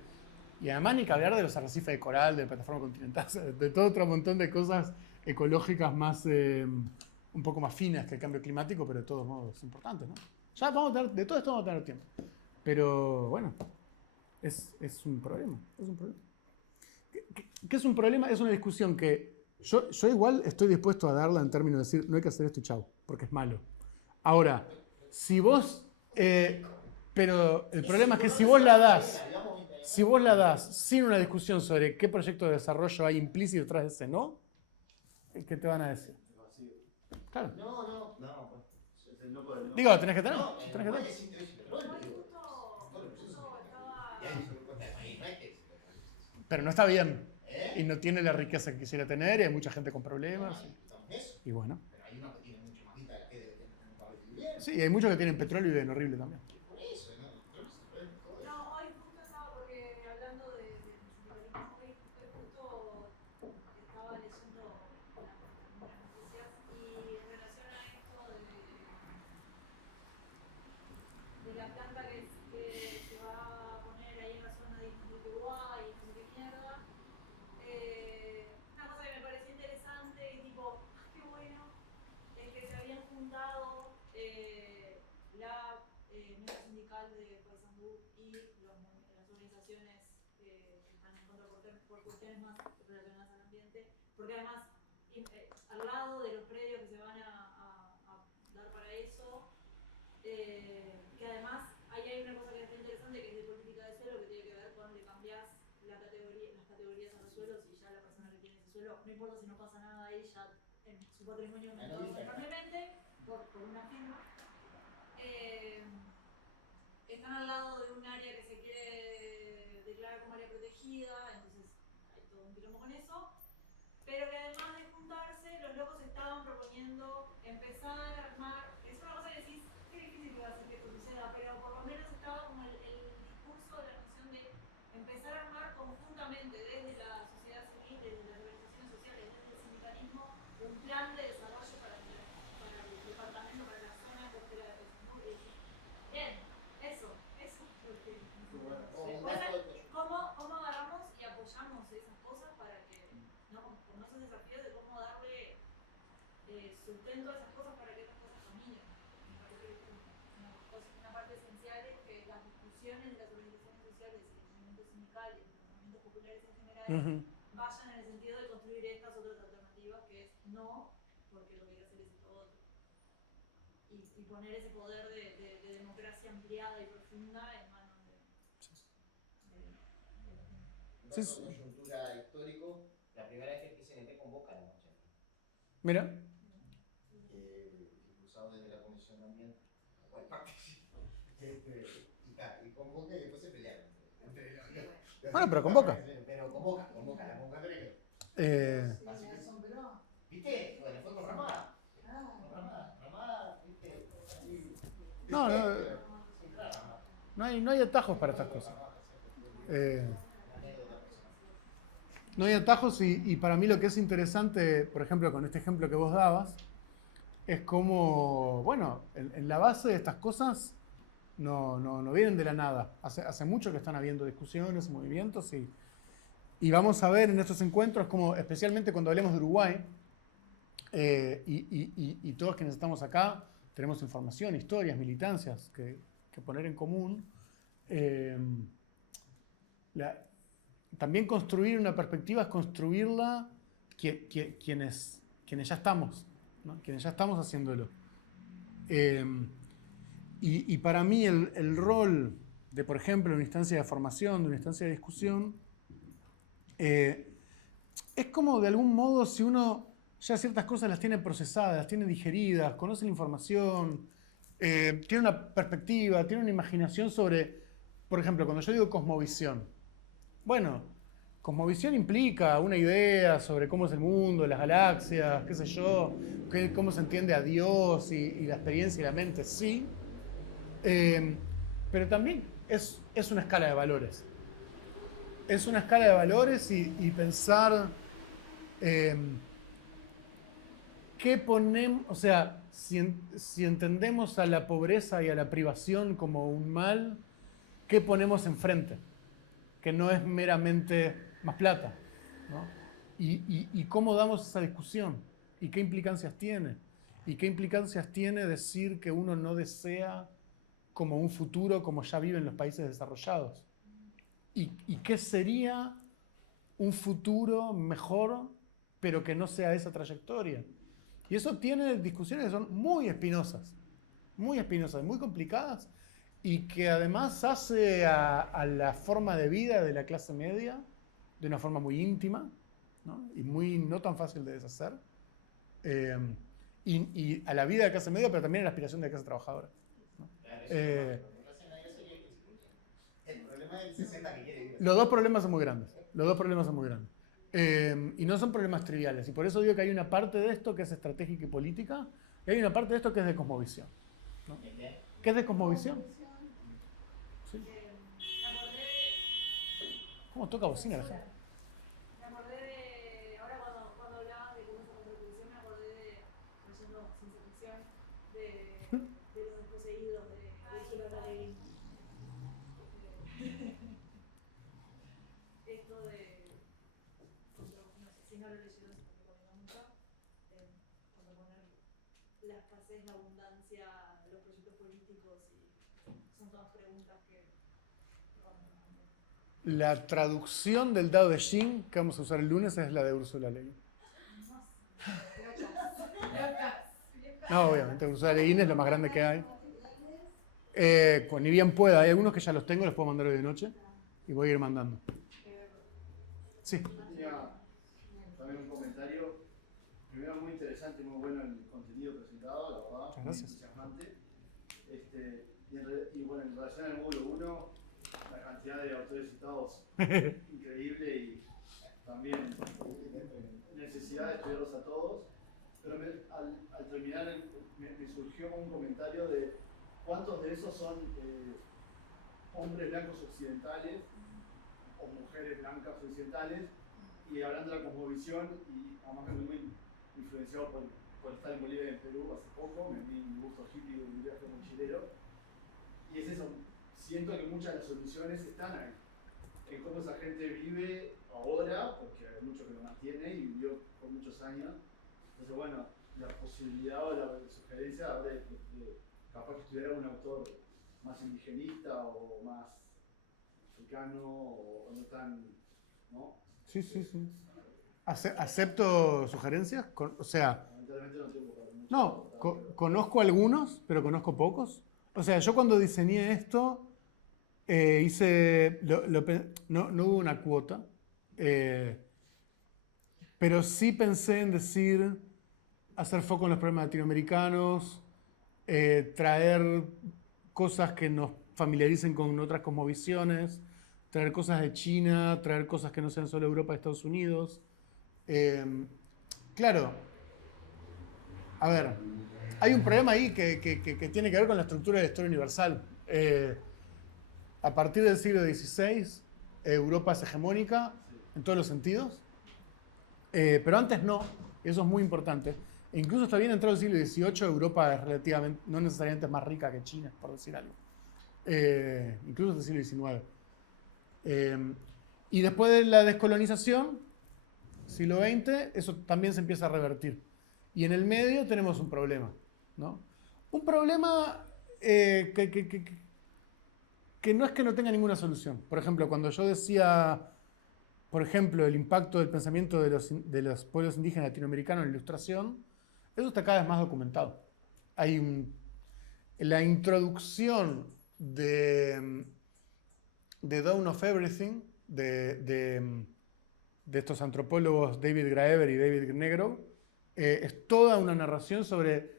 y además ni que hablar de los arrecifes de coral, de la plataforma continental, de todo otro montón de cosas ecológicas más, un poco más finas que el cambio climático, pero de todos modos importantes, ¿no? Ya vamos a tener, de todo esto vamos a tener tiempo. Pero bueno, es un problema. Es un problema. ¿Qué es un problema? Es una discusión que yo igual estoy dispuesto a darla en términos de decir, no hay que hacer esto y chau, porque es malo. Ahora, si vos... pero el problema es que si vos la das sin una discusión sobre qué proyecto de desarrollo hay implícito detrás de ese no, ¿qué te van a decir? Claro. No. Digo, tenés que tener. No, Tenés que tener. es interés y petróleo, digo. Pero no está bien. Y no tiene la riqueza que quisiera tener y hay mucha gente con problemas. Y bueno. Pero hay uno que tiene mucho más guita de la que debe tener un pabellón de invierno. Sí, hay muchos que tienen petróleo y viven horrible también. Por eso, ¿no? No, hoy justo estaba, porque hablando de sindicalismo, hoy justo estaba leyendo las noticias y en relación a esto de la planta que se va a poner ahí en la zona de Uruguay y no sé qué mierda, una cosa que me pareció interesante y tipo, qué bueno, es que se habían juntado la mesa sindical de Paysandú y las organizaciones que están en contra por cuestiones más relacionadas al ambiente, porque además al lado de los predios que se van a dar para eso, que además ahí hay una cosa que es interesante que es de política de suelo, que tiene que ver con le cambias no importa si no pasa nada ahí, ya en su patrimonio Ah, no aumentado dice. enormemente por una firma. Están al lado de un área que se quiere declarar como área protegida, entonces hay todo un quilombo con eso. Pero que además de juntarse, los locos estaban proponiendo empezar a armar. Es una cosa que decís, qué difícil que va a ser que esto suceda, pero por lo menos estaba como el discurso de la noción de empezar a armar conjuntamente desde la sociedad civil, desde las organizaciones sociales, desde el sindicalismo, un plan de desarrollo para el departamento, para la zona costera de Peso, ¿no? Y decís, bien, eso, porque ¿cómo agarramos y apoyamos esas cosas para que, ¿no? Con esos desafíos de cómo darle sustento a esas cosas para que esas cosas caminen. Me parece que una parte esencial es que las discusiones de las organizaciones sociales y los movimientos sindicales y los movimientos populares en general vayan en el sentido de construir estas otras alternativas, que es no, porque lo que hay que hacer es esto otro. Y poner ese poder de democracia ampliada y profunda en manos de En caso de coyuntura histórico, la primera vez que el PCNT convoca la marcha. Mira. Impulsado desde la Comisión de Ambiente, a cual participa. Y convoca y después se pelearon. Bueno, pero convoca. Pero convoca, la convocatoria. Así que, ¿viste? Bueno, fue con Ramada. Ramada, ¿viste? No hay atajos para estas cosas. No hay atajos y para mí lo que es interesante, por ejemplo, con este ejemplo que vos dabas, es como, bueno, en la base de estas cosas no vienen de la nada. Hace mucho que están habiendo discusiones, movimientos y vamos a ver en estos encuentros como, especialmente cuando hablemos de Uruguay, y todos quienes estamos acá tenemos información, historias, militancias que poner en común. También construir una perspectiva es construirla quienes ya estamos, ¿no? Quienes ya estamos haciéndolo. Y para mí el rol de, por ejemplo, una instancia de formación, de una instancia de discusión, es como de algún modo si uno ya ciertas cosas las tiene procesadas, las tiene digeridas, conoce la información, tiene una perspectiva, tiene una imaginación sobre, por ejemplo, cuando yo digo cosmovisión, bueno, cosmovisión implica una idea sobre cómo es el mundo, las galaxias, qué sé yo, cómo se entiende a Dios y la experiencia y la mente, sí, pero también es una escala de valores. Es una escala de valores y pensar qué ponemos, o sea, si entendemos a la pobreza y a la privación como un mal, ¿qué ponemos enfrente? Que no es meramente más plata, ¿no? Y cómo damos esa discusión y qué implicancias tiene. Y qué implicancias tiene decir que uno no desea como un futuro como ya viven los países desarrollados. Y qué sería un futuro mejor, pero que no sea esa trayectoria. Y eso tiene discusiones que son muy espinosas, muy complicadas, y que además hace a la forma de vida de la clase media de una forma muy íntima, ¿no? Y muy no tan fácil de deshacer, y a la vida de la clase media, pero también a la aspiración de la clase trabajadora, ¿no? El problema del 60 que quiere vivir. Los dos problemas son muy grandes. Y no son problemas triviales. Y por eso digo que hay una parte de esto que es estratégica y política, y hay una parte de esto que es de cosmovisión, ¿no? ¿Qué es de cosmovisión? ¿Sí? ¿Cómo toca bocina la gente? Me acordé de, ahora cuando hablabas de cómo se contradicción, me acordé de, leyendo ciencia ficción, de los desposeídos de Ursula Le Guin. Esto de, no sé, si no lo leyeron, se lo recomiendo mucho, cuando poner la escasez, la abundancia, los proyectos políticos, y son todas preguntas que La traducción del Dao de Jing que vamos a usar el lunes es la de Ursula Le Guin. No, obviamente, Ursula Le Guin es lo más grande que hay. Pues ni bien pueda, hay algunos que ya los tengo, los puedo mandar hoy de noche y voy a ir mandando. Sí. Tenía también un comentario. interesante y muy bueno el contenido presentado, la verdad. Muchas gracias. Muy entusiasmante. Y bueno, en relación al módulo 1, la cantidad de autores citados increíble y también necesidad de estudiarlos a todos. Pero al terminar me surgió un comentario de cuántos de esos son hombres blancos occidentales o mujeres blancas occidentales, y hablando de la cosmovisión, y además me fui muy influenciado por estar en Bolivia y en Perú hace poco, me di mi gusto hippie de un viaje mochilero, y es eso, siento que muchas de las soluciones están ahí, en cómo esa gente vive ahora, porque hay mucho que lo mantiene y vivió por muchos años. Entonces bueno, la posibilidad o la sugerencia ahora de capaz que estudiar un autor más indigenista o más africano o no tan, ¿no? Sí, sí, sí. ¿Acepto sugerencias? O sea, Lamentablemente no tengo para mucho. no, conozco algunos, pero conozco pocos. O sea, yo cuando diseñé esto, no hubo una cuota, pero sí pensé en decir, hacer foco en los problemas latinoamericanos, traer cosas que nos familiaricen con otras cosmovisiones, traer cosas de China, traer cosas que no sean solo Europa y Estados Unidos. Claro, a ver, hay un problema ahí que tiene que ver con la estructura de la historia universal. A partir del siglo XVI, Europa es hegemónica en todos los sentidos, pero antes no, y eso es muy importante. E incluso hasta bien entrado el siglo XVIII, Europa es relativamente, no necesariamente más rica que China, por decir algo. Incluso hasta el siglo XIX. Y después de la descolonización, siglo XX, eso también se empieza a revertir. Y en el medio tenemos un problema, ¿no? Un problema que no es que no tenga ninguna solución. Por ejemplo, cuando yo decía, por ejemplo, el impacto del pensamiento de los pueblos indígenas latinoamericanos en la Ilustración, eso está cada vez más documentado. La introducción de Dawn of Everything, de estos antropólogos David Graeber y David Negro, es toda una narración sobre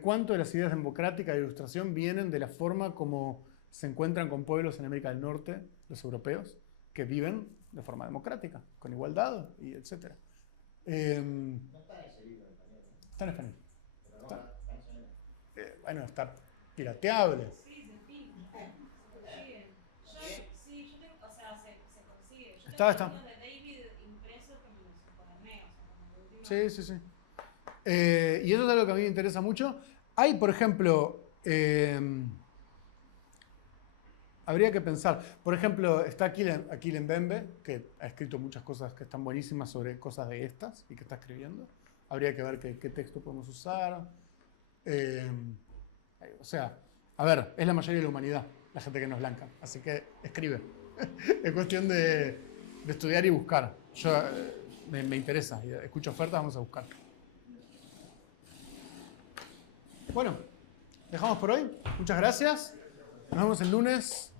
cuánto de las ideas democráticas de Ilustración vienen de la forma como se encuentran con pueblos en América del Norte, los europeos, que viven de forma democrática, con igualdad, y etc. No está ese libro en español, ¿no? Está en español. Pero no está en español. Bueno, está pirateable. Sí, se filtra, se consigue. Sí, yo tengo, o sea, se consigue. Yo Está. tengo libros de David impresos con los cuaderneos, o sea, con los últimos. Sí, sí, sí. Y eso es algo que a mí me interesa mucho. Hay, por ejemplo, habría que pensar, por ejemplo, está Aquilen Bembe, que ha escrito muchas cosas que están buenísimas sobre cosas de estas y que está escribiendo. Habría que ver qué texto podemos usar. O sea, a ver, es la mayoría de la humanidad, la gente que no es blanca, así que escribe. Es cuestión de estudiar y buscar. Yo me interesa, escucho ofertas, vamos a buscar. Bueno, dejamos por hoy. Muchas gracias. Nos vemos el lunes.